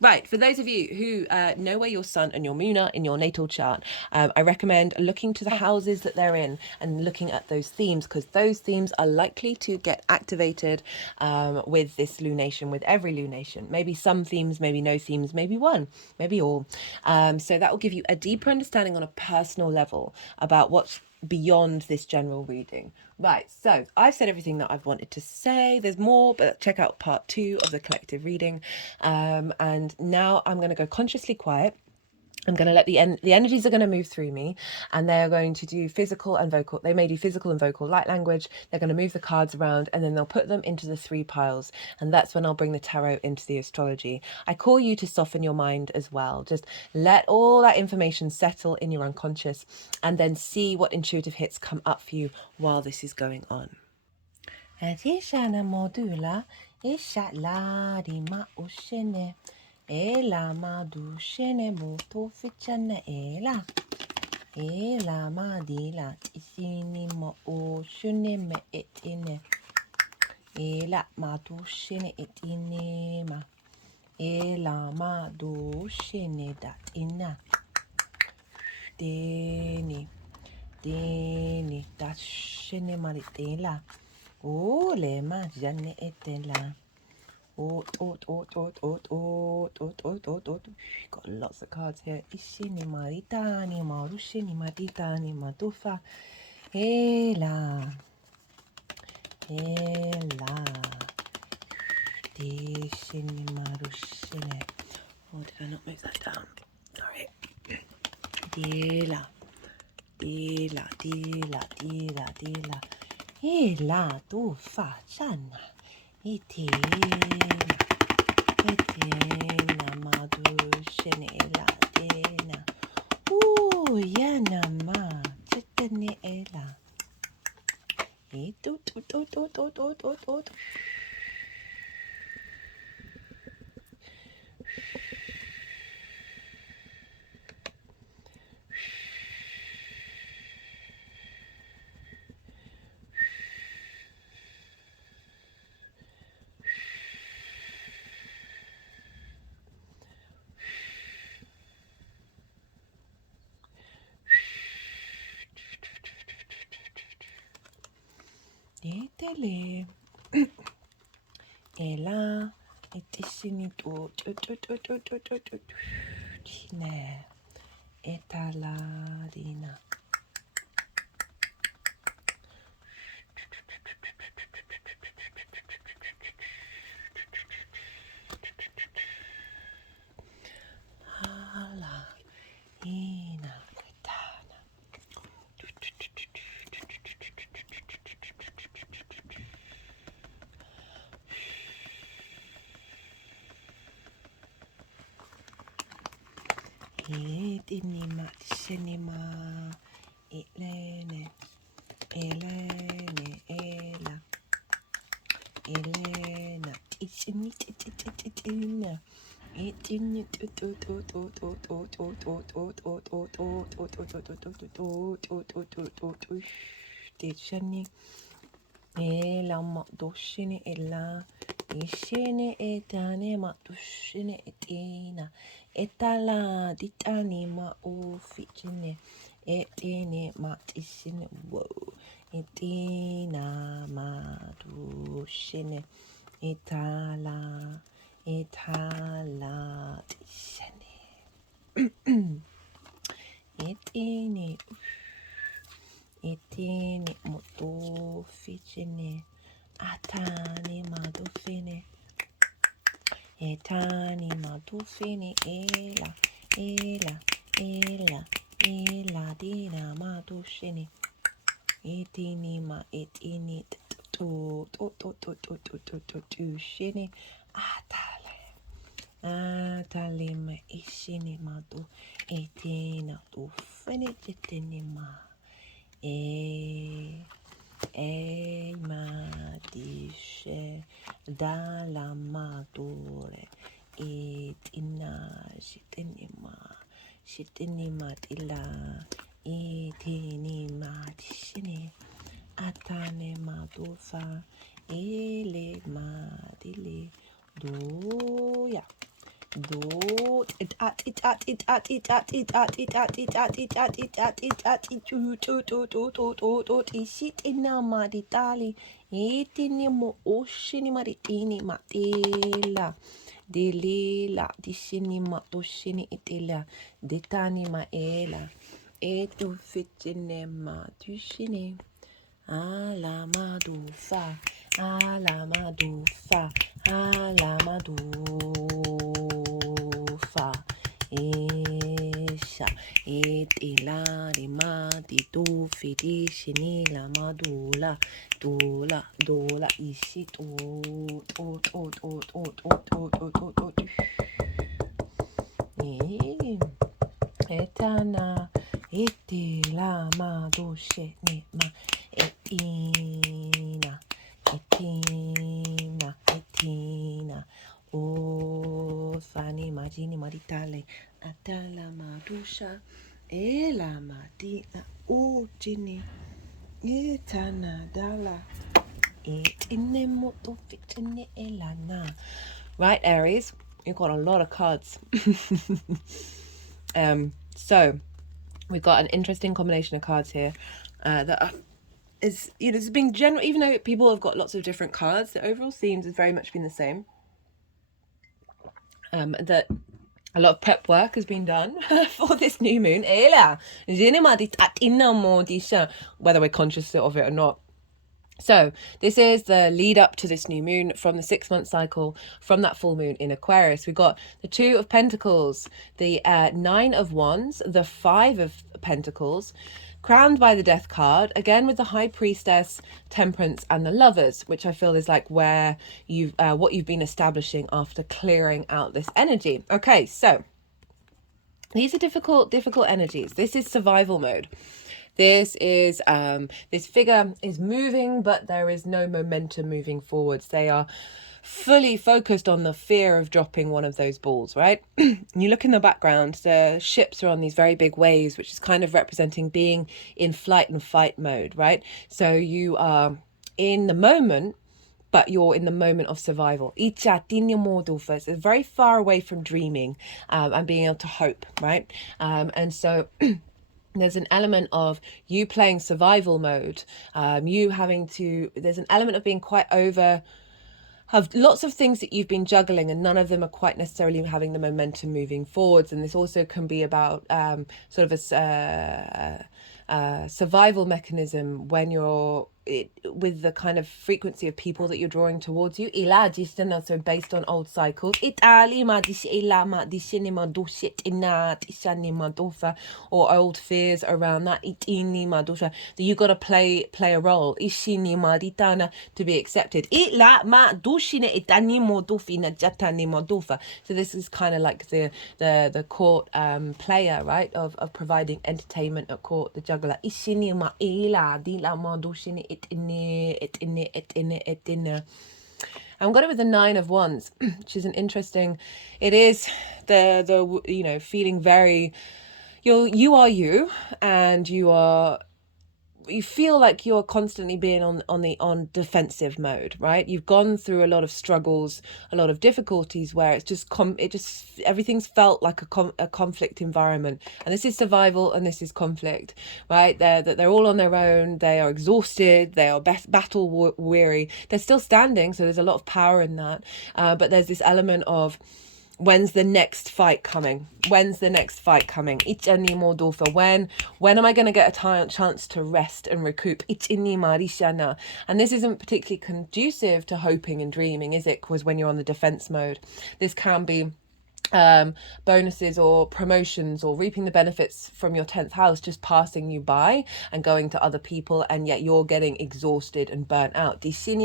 Right, for those of you who know where your sun and your moon are in your natal chart, I recommend looking to the houses that they're in and looking at those themes, because those themes are likely to get activated with this lunation, with every lunation. Maybe some themes, maybe no themes, maybe one, maybe all. So that will give you a deeper understanding on a personal level about what's beyond this general reading. Right, so I've said everything that I've wanted to say. There's more, but check out part 2 of the collective reading. And now I'm going to go consciously quiet. I'm going to let the energies are going to move through me, and they're going to do physical and vocal. They may do physical and vocal light language. They're going to move the cards around, and then they'll put them into the 3 piles. And that's when I'll bring the tarot into the astrology. I call you to soften your mind as well. Just let all that information settle in your unconscious, and then see what intuitive hits come up for you while this is going on. Ela madushene moto fichana ela. Ela madila isini mo o shune me etine. Ela madushene etine ma. Ela madushene dat ina. Deni dat shene maritela. O le ma jane etela. Got lots of cards here. Ishini maritani marushini maritani madufa. Ela. Dishini marushine. Oh, did I not move that down? Sorry. Dila. Ela dufa chana. Etena madushene ela tena. Yana ma chitene ela. Etu. Itele. ela etisini to ne etaladina. Hala ina quetana. Inima cinema Elene Ela Elena Tina Ela doshine ela ishene etane matushine etina etala ditani ma oficine etine matishine whoa etina matushine etala tishene etine etini moto ficine atani madufine etani madufine ela dina madushine etini ma etini to shine atale ma ishine madu etina to fine jetini ma ma dice dalla madure shitenima tilla etinima dishine atane madufa ele madile doya do it at shit in maritali etini mo oshini maritini matela delila dishini matoshini itela detani maela etu fitine matushini ala madufa esha etilari mati tu fidishini la madula dola ishi etana etila madoshe ma etina o fani magini maritale atala madusha ela madina ujini etana dala etine moto fitine elana. Right, Aries, you've got a lot of cards. So we've got an interesting combination of cards here that is, it's being general, even though people have got lots of different cards, the overall themes has very much been the same. That a lot of prep work has been done for this new moon, whether we're conscious of it or not. So this is the lead up to this new moon from the 6-month cycle from that full moon in Aquarius. We've got the 2 of Pentacles, the 9 of Wands, the 5 of Pentacles, crowned by the Death card, again with the High Priestess, Temperance, and the Lovers, which I feel is like where you've what you've been establishing after clearing out this energy. Okay, so these are difficult energies. This is survival mode. This is this figure is moving, but there is no momentum moving forwards. They are fully focused on the fear of dropping one of those balls, right? You look in the background, the ships are on these very big waves, which is kind of representing being in flight and fight mode, right? So you are in the moment, but you're in the moment of survival. It's very far away from dreaming and being able to hope, right? And so there's an element of you playing survival mode, there's an element of being quite over have lots of things that you've been juggling, and none of them are quite necessarily having the momentum moving forwards. And this also can be about sort of a survival mechanism when you're with the kind of frequency of people that you're drawing towards you. So based on old cycles. Or old fears around that. That you got to play a role to be accepted. So this is kind of like the court player, right, of providing entertainment at court, the juggler. And we've got it with the 9 of Wands, which is an interesting, it is the you know, feeling very, you are you, and you feel like you're constantly being on defensive mode, right? You've gone through a lot of struggles, a lot of difficulties where it's just everything's felt like a conflict environment, and this is survival and this is conflict, right? They're all on their own. They are exhausted. They are battle weary. They're still standing, so there's a lot of power in that. But there's this element of, when's the next fight coming? When's the next fight coming? When am I going to get a chance to rest and recoup? And this isn't particularly conducive to hoping and dreaming, is it? Because when you're on the defense mode, this can be bonuses or promotions or reaping the benefits from your 10th house just passing you by and going to other people, and yet you're getting exhausted and burnt out. This can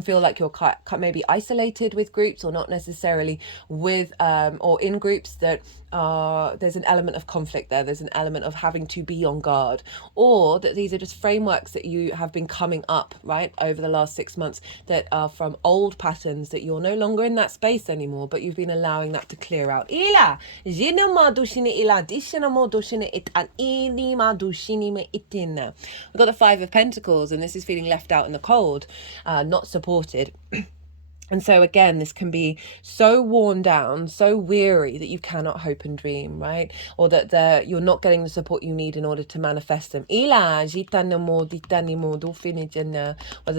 feel like you're maybe isolated with groups, or not necessarily with or in groups that there's an element of conflict there. There's an element of having to be on guard, or that these are just frameworks that you have been coming up, right, over the last 6 months, that are from old patterns that you're no longer in that space anymore, but you've been allowing that to clear out. We've got the 5 of Pentacles, and this is feeling left out in the cold, not supported. And so again, this can be so worn down, so weary that you cannot hope and dream, right? Or that you're not getting the support you need in order to manifest them. Whether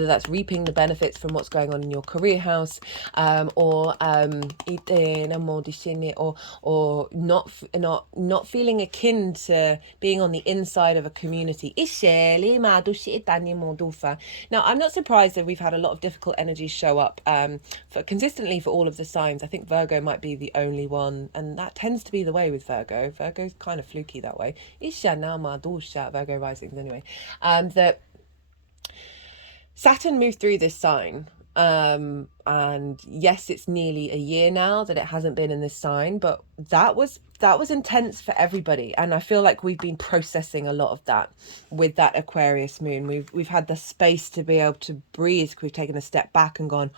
that's reaping the benefits from what's going on in your career house, or not feeling akin to being on the inside of a community. Now, I'm not surprised that we've had a lot of difficult energies show up consistently for all of the signs. I think Virgo might be the only one, and that tends to be the way with Virgo. Virgo's kind of fluky that way. Virgo risings anyway. That Saturn moved through this sign. And yes, it's nearly a year now that it hasn't been in this sign, but that was intense for everybody, and I feel like we've been processing a lot of that with that Aquarius moon. We've had the space to be able to breathe. We've taken a step back and gone,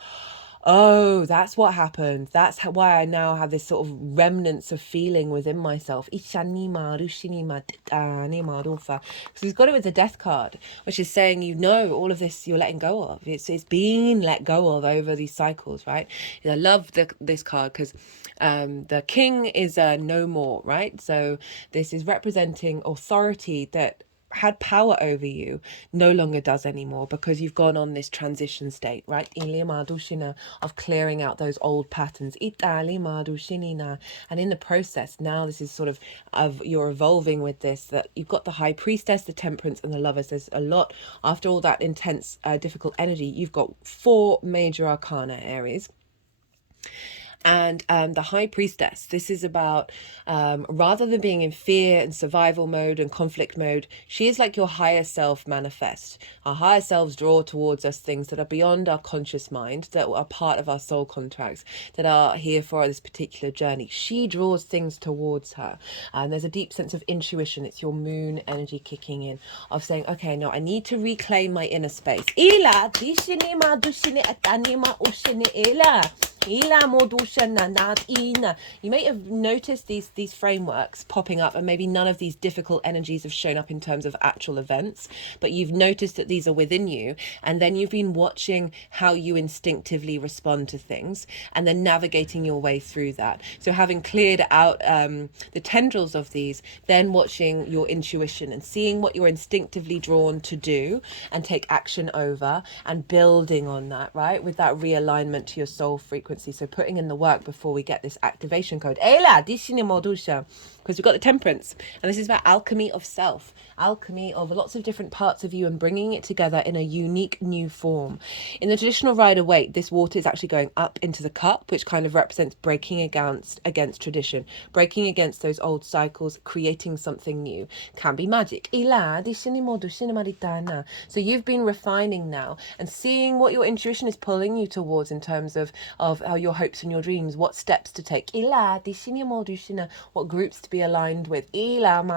oh, that's what happened. That's why I now have this sort of remnants of feeling within myself. So he's got it with the Death card, which is saying, you know, all of this you're letting go of. It's being let go of over these cycles, right? I love this card because the King is no more, right? So this is representing authority that had power over you no longer does anymore, because you've gone on this transition state, right? Of clearing out those old patterns. And in the process, now this is sort of you're evolving with this, that you've got the High Priestess, the Temperance, and the Lovers. There's a lot, after all that intense, difficult energy, you've got 4 major arcana, Aries. And the High Priestess, this is about, rather than being in fear and survival mode and conflict mode, she is like your higher self manifest. Our higher selves draw towards us things that are beyond our conscious mind, that are part of our soul contracts, that are here for this particular journey. She draws things towards her. And there's a deep sense of intuition. It's your moon energy kicking in, of saying, okay, no, I need to reclaim my inner space. You may have noticed these frameworks popping up, and maybe none of these difficult energies have shown up in terms of actual events, but you've noticed that these are within you, and then you've been watching how you instinctively respond to things, and then navigating your way through that. So having cleared out the tendrils of these, then watching your intuition and seeing what you're instinctively drawn to do and take action over, and building on that, right, with that realignment to your soul frequency. So putting in the work before we get this activation code. Because we've got the temperance, and this is about alchemy of self, alchemy of lots of different parts of you, and bringing it together in a unique new form. In the traditional Rider-Waite, this water is actually going up into the cup, which kind of represents breaking against tradition, breaking against those old cycles, creating something new. Can be magic. So you've been refining now and seeing what your intuition is pulling you towards in terms of your hopes and your dreams, what steps to take, what groups to be aligned with. And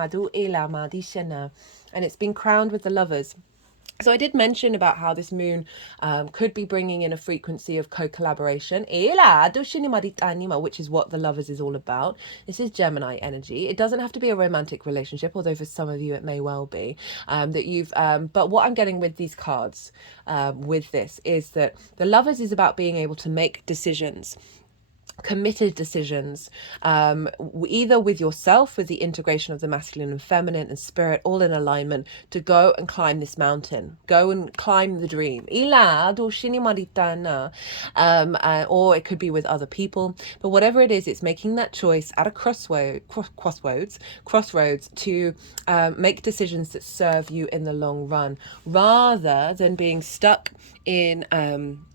it's been crowned with the Lovers. So I did mention about how this moon could be bringing in a frequency of co-collaboration, which is what the Lovers is all about. This is Gemini energy. It doesn't have to be a romantic relationship, although for some of you it may well be. But what I'm getting with these cards, with this, is that the Lovers is about being able to make decisions, committed decisions, either with yourself, with the integration of the masculine and feminine and spirit, all in alignment, to go and climb this mountain, go and climb the dream. Or it could be with other people, but whatever it is, it's making that choice at a crossroads to make decisions that serve you in the long run, rather than being stuck in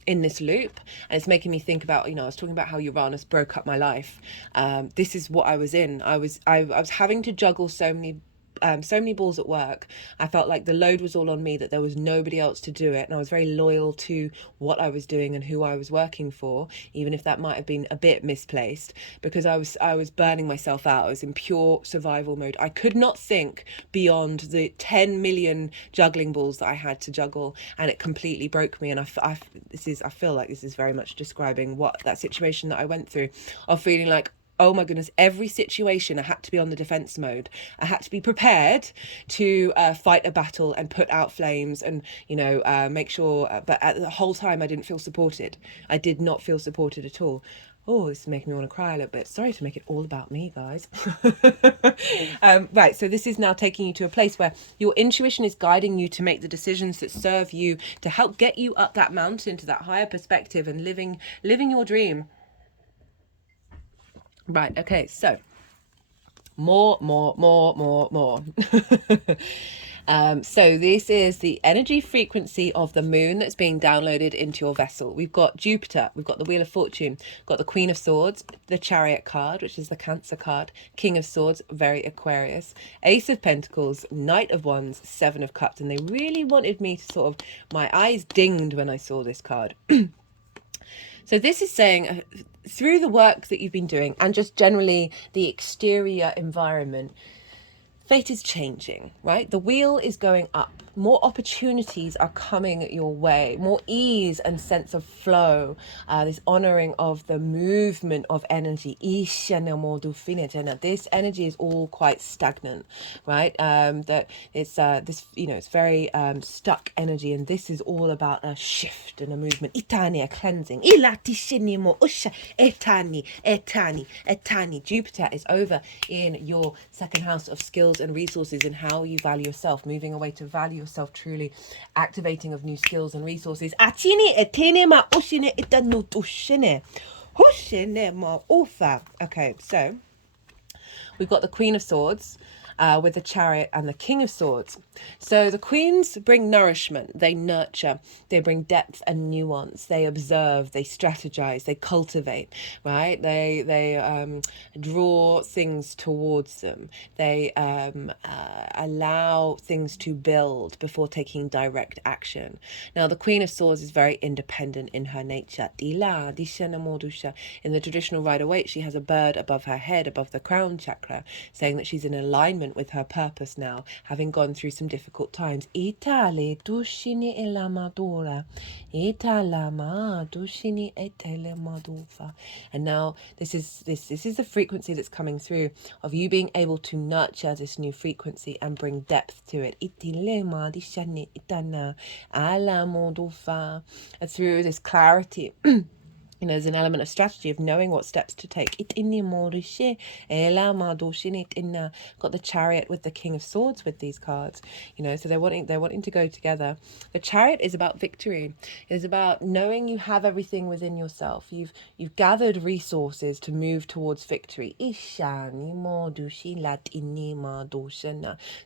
this loop. And it's making me think about, I was talking about how Uranus broke up my life. This is what I was in. I was having to juggle so many balls at work. I felt like the load was all on me, that there was nobody else to do it, and I was very loyal to what I was doing and who I was working for, even if that might have been a bit misplaced, because I was burning myself out. I was in pure survival mode. I could not think beyond the 10 million juggling balls that I had to juggle, and it completely broke me. And I feel like this is very much describing what that situation that I went through, of feeling like, oh my goodness, every situation I had to be on the defense mode. I had to be prepared to fight a battle and put out flames and, make sure. But at the whole time, I didn't feel supported. I did not feel supported at all. Oh, this is making me want to cry a little bit. Sorry to make it all about me, guys. Right, so this is now taking you to a place where your intuition is guiding you to make the decisions that serve you, to help get you up that mountain to that higher perspective and living your dream. Right, okay, so more. So this is the energy frequency of the moon that's being downloaded into your vessel. We've got Jupiter, we've got the Wheel of Fortune, we've got the Queen of Swords, the Chariot card, which is the Cancer card, King of Swords, very Aquarius, Ace of Pentacles, Knight of Wands, Seven of Cups. And they really wanted me to my eyes dinged when I saw this card. So this is saying, through the work that you've been doing and just generally the exterior environment, fate is changing, right? The wheel is going up. More opportunities are coming your way, more ease and sense of flow, this honoring of the movement of energy. This energy is all quite stagnant, right? That it's it's very stuck energy, and this is all about a shift and a movement. A cleansing. Jupiter is over in your second house of skills and resources, and how you value yourself, moving away to value yourself truly, activating of new skills and resources. Okay, so we've got the Queen of Swords with the Chariot and the King of Swords. So the Queens bring nourishment, they nurture, they bring depth and nuance, they observe, they strategize, they cultivate, right? They draw things towards them, they allow things to build before taking direct action. Now the Queen of Swords is very independent in her nature. In the traditional Rider-Waite, she has a bird above her head, above the crown chakra, saying that she's in alignment alignment with her purpose now, having gone through some difficult times. Itale dushini elamadora. Italama dushini etelemadova. And now this is the frequency that's coming through of you being able to nurture this new frequency and bring depth to it. Itilema dishani itana alamodofa. And through this clarity, there's an element of strategy of knowing what steps to take. Got the Chariot with the King of Swords with these cards. So they're wanting to go together. The Chariot is about victory. It is about knowing you have everything within yourself. You've gathered resources to move towards victory. So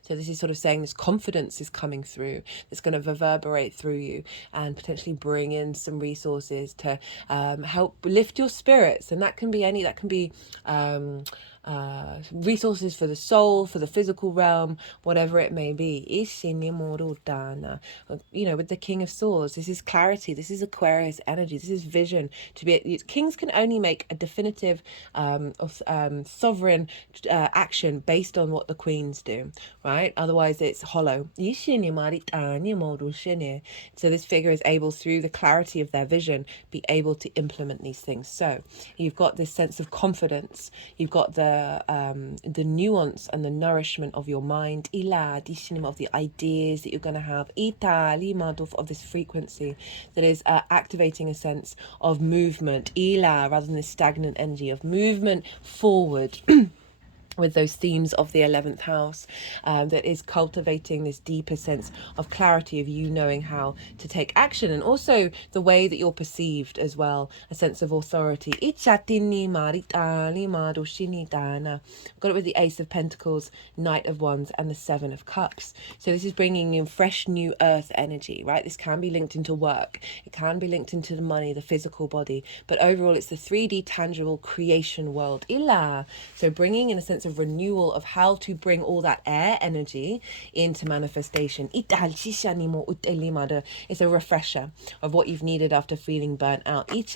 this is sort of saying this confidence is coming through. That's going to reverberate through you and potentially bring in some resources to help lift your spirits. And that can be resources for the soul, for the physical realm, whatever it may be. With the King of Swords, this is clarity, this is Aquarius energy, this is vision. Kings can only make a definitive sovereign action based on what the queens do, right? Otherwise it's hollow. So this figure is able, through the clarity of their vision, be able to implement these things. So you've got this sense of confidence, you've got the nuance and the nourishment of your mind, of the ideas that you're going to have, of this frequency that is activating a sense of movement, rather than this stagnant energy of movement forward. With those themes of the 11th house, that is cultivating this deeper sense of clarity of you knowing how to take action, and also the way that you're perceived as well, a sense of authority. Got it with the Ace of Pentacles, Knight of Wands, and the Seven of Cups. So this is bringing in fresh new earth energy, right? This can be linked into work, it can be linked into the money, the physical body, but overall it's the 3D tangible creation world. So bringing in a sense of renewal of how to bring all that air energy into manifestation. It's a refresher of what you've needed after feeling burnt out. It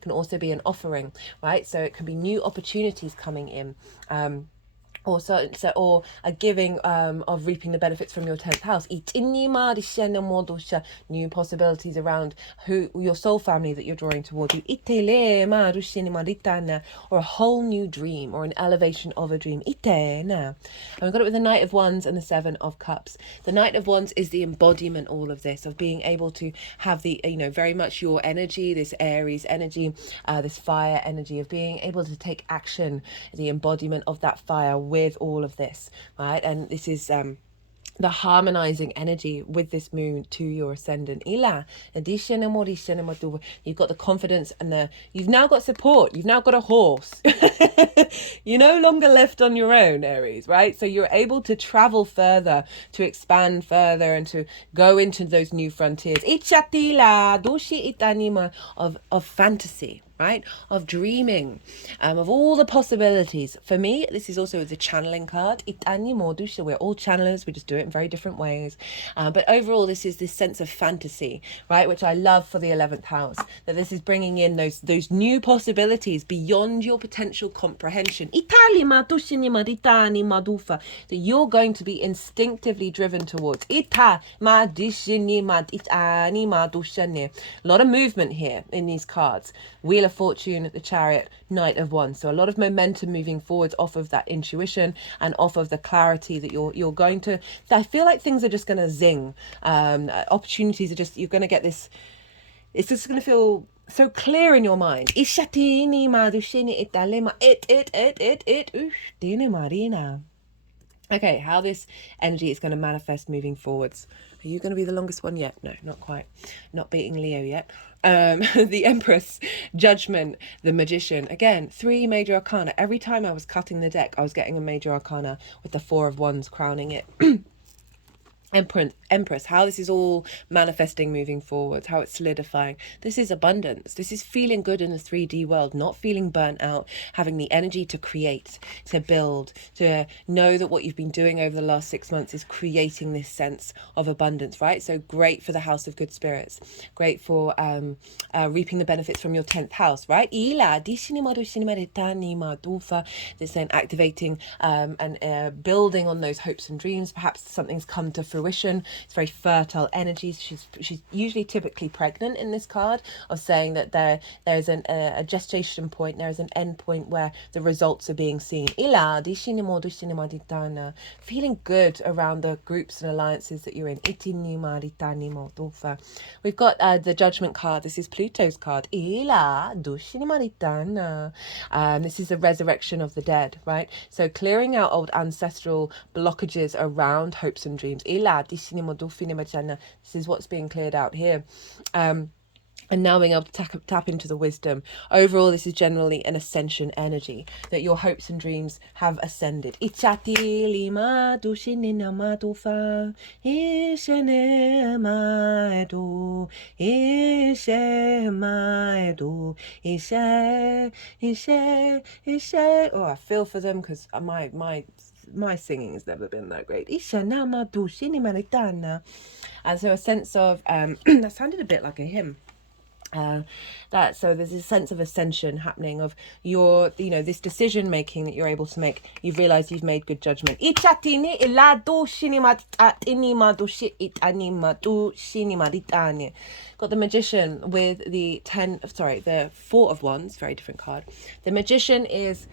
can also be an offering, right? So it can be new opportunities coming in. Or a giving of reaping the benefits from your 10th house. New possibilities around your soul family that you're drawing towards you. Or a whole new dream, or an elevation of a dream. And we've got it with the Knight of Wands and the Seven of Cups. The Knight of Wands is the embodiment, all of this, of being able to have the, very much your energy, this Aries energy, this fire energy, of being able to take action, the embodiment of that fire with all of this, right? And this is the harmonizing energy with this moon to your ascendant. You've got the confidence and you've now got support. You've now got a horse. You're no longer left on your own, Aries, right? So you're able to travel further, to expand further, and to go into those new frontiers. Of fantasy, right? Of dreaming, of all the possibilities. For me, this is also the channeling card. We're all channelers, we just do it in very different ways. But overall, this is this sense of fantasy, right? Which I love for the 11th house, that this is bringing in those new possibilities beyond your potential comprehension. That you're going to be instinctively driven towards. A lot of movement here in these cards. Wheel of Fortune, the Chariot, Knight of Wands. So a lot of momentum moving forwards off of that intuition and off of the clarity that you're going to. I feel like things are just going to zing. Opportunities are just, you're going to get this. It's just going to feel so clear in your mind. Okay, how this energy is going to manifest moving forwards. Are you going to be the longest one yet? No, not quite. Not beating Leo yet. The Empress, Judgment, the Magician. Again, 3 major arcana. Every time I was cutting the deck, I was getting a major arcana with the 4 of Wands crowning it. Empress, how this is all manifesting moving forwards, how it's solidifying. This is abundance. This is feeling good in the 3D world, not feeling burnt out, having the energy to create, to build, to know that what you've been doing over the last 6 months is creating this sense of abundance, right? So great for the house of good spirits, great for reaping the benefits from your 10th house, right? This then activating and building on those hopes and dreams. Perhaps something's come to fruition. It's very fertile energy. She's usually typically pregnant in this card, of saying that there's a gestation point, there is an end point where the results are being seen. Feeling good around the groups and alliances that you're in. We've got the Judgment card. This is Pluto's card. This is the resurrection of the dead, right? So clearing out old ancestral blockages around hopes and dreams. This is what's being cleared out here. And now being able to tap into the wisdom. Overall, this is generally an ascension energy, that your hopes and dreams have ascended. Oh, I feel for them, because my singing has never been that great. And so a sense of that sounded a bit like a hymn. So there's a sense of ascension happening, of your, this decision making that you're able to make. You've realized you've made good judgment. Got the Magician with the Four of Wands, very different card. The Magician is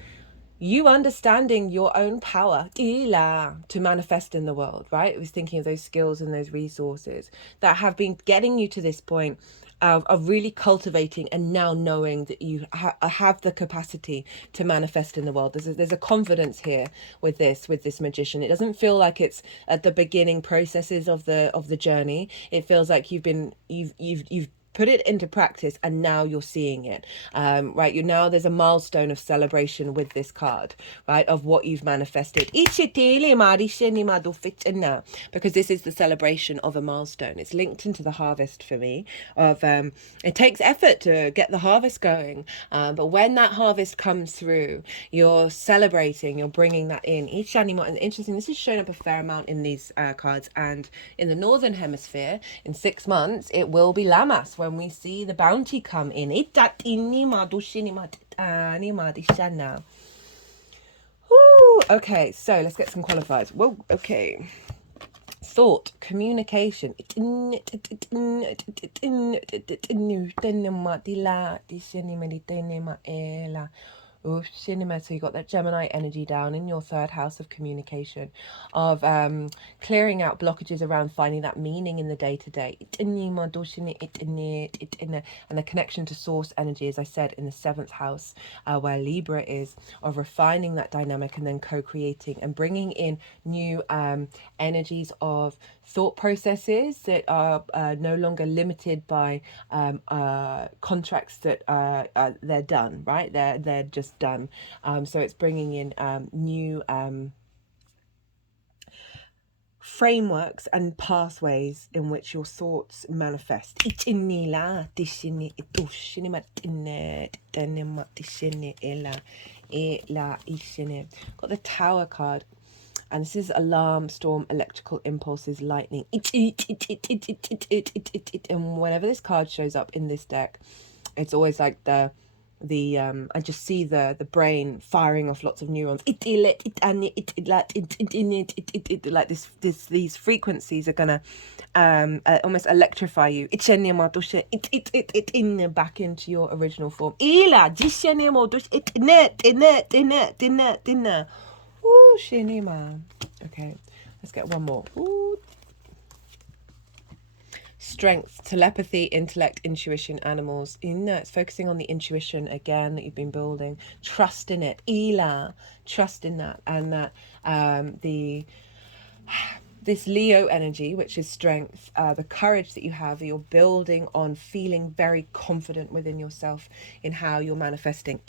you understanding your own power to manifest in the world, right? It was thinking of those skills and those resources that have been getting you to this point of really cultivating, and now knowing that you have the capacity to manifest in the world. There's a confidence here with this Magician. It doesn't feel like it's at the beginning processes of the journey. It feels like you've put it into practice, and now you're seeing it, right? There's a milestone of celebration with this card, right, of what you've manifested, because this is the celebration of a milestone. It's linked into the harvest for me, of it takes effort to get the harvest going, but when that harvest comes through, you're celebrating, you're bringing that in. And interesting, this is showing up a fair amount in these cards, and in the northern hemisphere in 6 months it will be Lammas, when we see the bounty come in. Okay, so let's get some qualifiers. Whoa, okay. Thought, communication. So you got that Gemini energy down in your 3rd house of communication, of clearing out blockages around finding that meaning in the day-to-day, and the connection to source energy, as I said, in the 7th house, where Libra is, of refining that dynamic and then co-creating and bringing in new energies of thought processes that are no longer limited by contracts that they're done, right? They're just done. So it's bringing in new frameworks and pathways in which your thoughts manifest. Got the Tower card, and this is alarm, storm, electrical impulses, lightning. And whenever this card shows up in this deck, it's always like I just see the brain firing off lots of neurons. Like these frequencies are gonna almost electrify you. Back into your original form. Ooh, Shinima. Okay, let's get one more. Ooh. Strength, telepathy, intellect, intuition, animals. It's focusing on the intuition again that you've been building. Trust in it. Trust in that. And that this Leo energy, which is strength, the courage that you have, you're building on feeling very confident within yourself in how you're manifesting.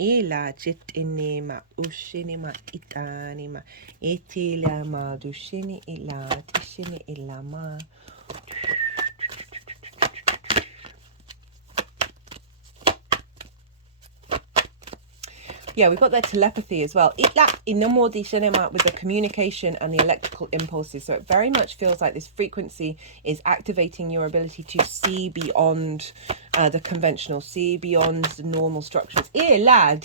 Yeah, we've got that telepathy as well. With the communication and the electrical impulses. So it very much feels like this frequency is activating your ability to see beyond the conventional, see beyond the normal structures. And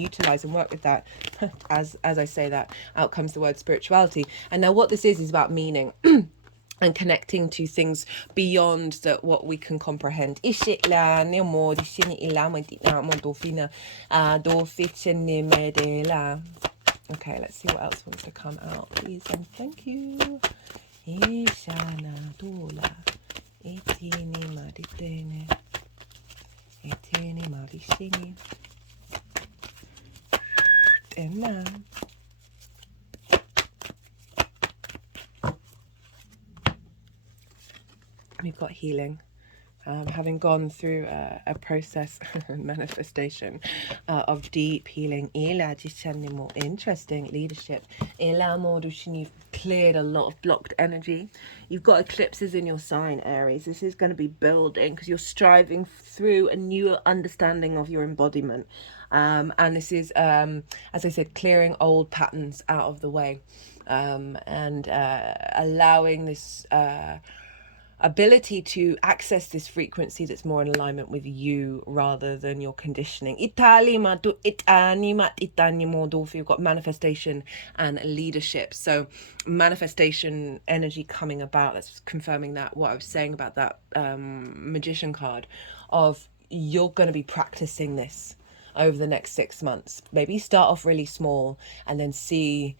utilize and work with that. As I say that, out comes the word spirituality. And now what this is about meaning. And connecting to things beyond what we can comprehend. Okay, let's see what else wants to come out, please, and thank you. We've got healing, having gone through a process, manifestation of deep healing. Interesting leadership. You've cleared a lot of blocked energy. You've got eclipses in your sign, Aries. This is going to be building because you're striving through a new understanding of your embodiment. And this is, as I said, clearing old patterns out of the way, and allowing this ability to access this frequency that's more in alignment with you rather than your conditioning. You've got manifestation and leadership. So manifestation energy coming about. That's confirming that what I was saying about that magician card of you're going to be practicing this over the next 6 months. Maybe start off really small and then see,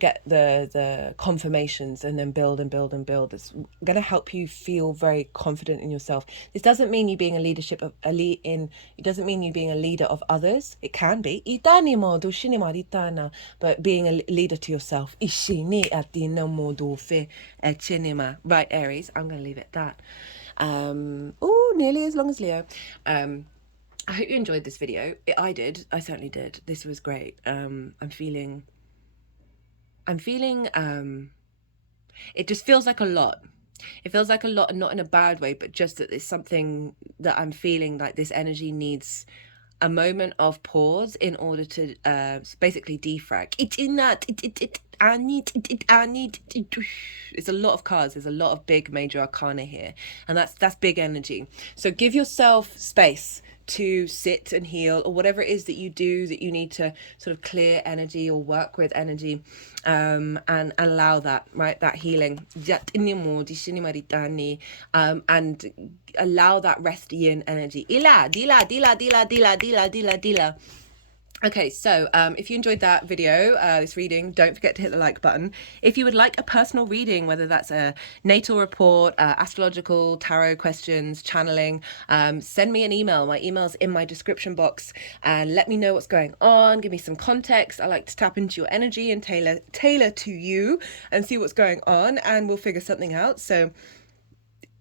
get the confirmations and then build and build and build. It's going to help you feel very confident in yourself. This doesn't mean you being it doesn't mean you being a leader of others. It can be. But being a leader to yourself. Right, Aries, I'm going to leave it at that. Nearly as long as Leo. I hope you enjoyed this video. I did. I certainly did. This was great. I'm feeling it just feels like a lot. It feels like a lot, and not in a bad way, but just that it's something that I'm feeling like this energy needs a moment of pause in order to basically defrag. It's a lot of cards. There's a lot of big major arcana here, and that's big energy. So give yourself space to sit and heal, or whatever it is that you do that you need to sort of clear energy or work with energy, and allow that, right, that healing, and allow that rest yin energy. Okay, so if you enjoyed that video, this reading, don't forget to hit the like button. If you would like a personal reading, whether that's a natal report, astrological, tarot questions, channeling, send me an email. My email's in my description box, and let me know what's going on. Give me some context. I like to tap into your energy and tailor to you and see what's going on, and we'll figure something out. So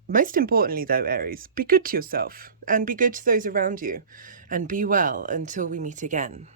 most importantly though, Aries, be good to yourself and be good to those around you, and be well until we meet again.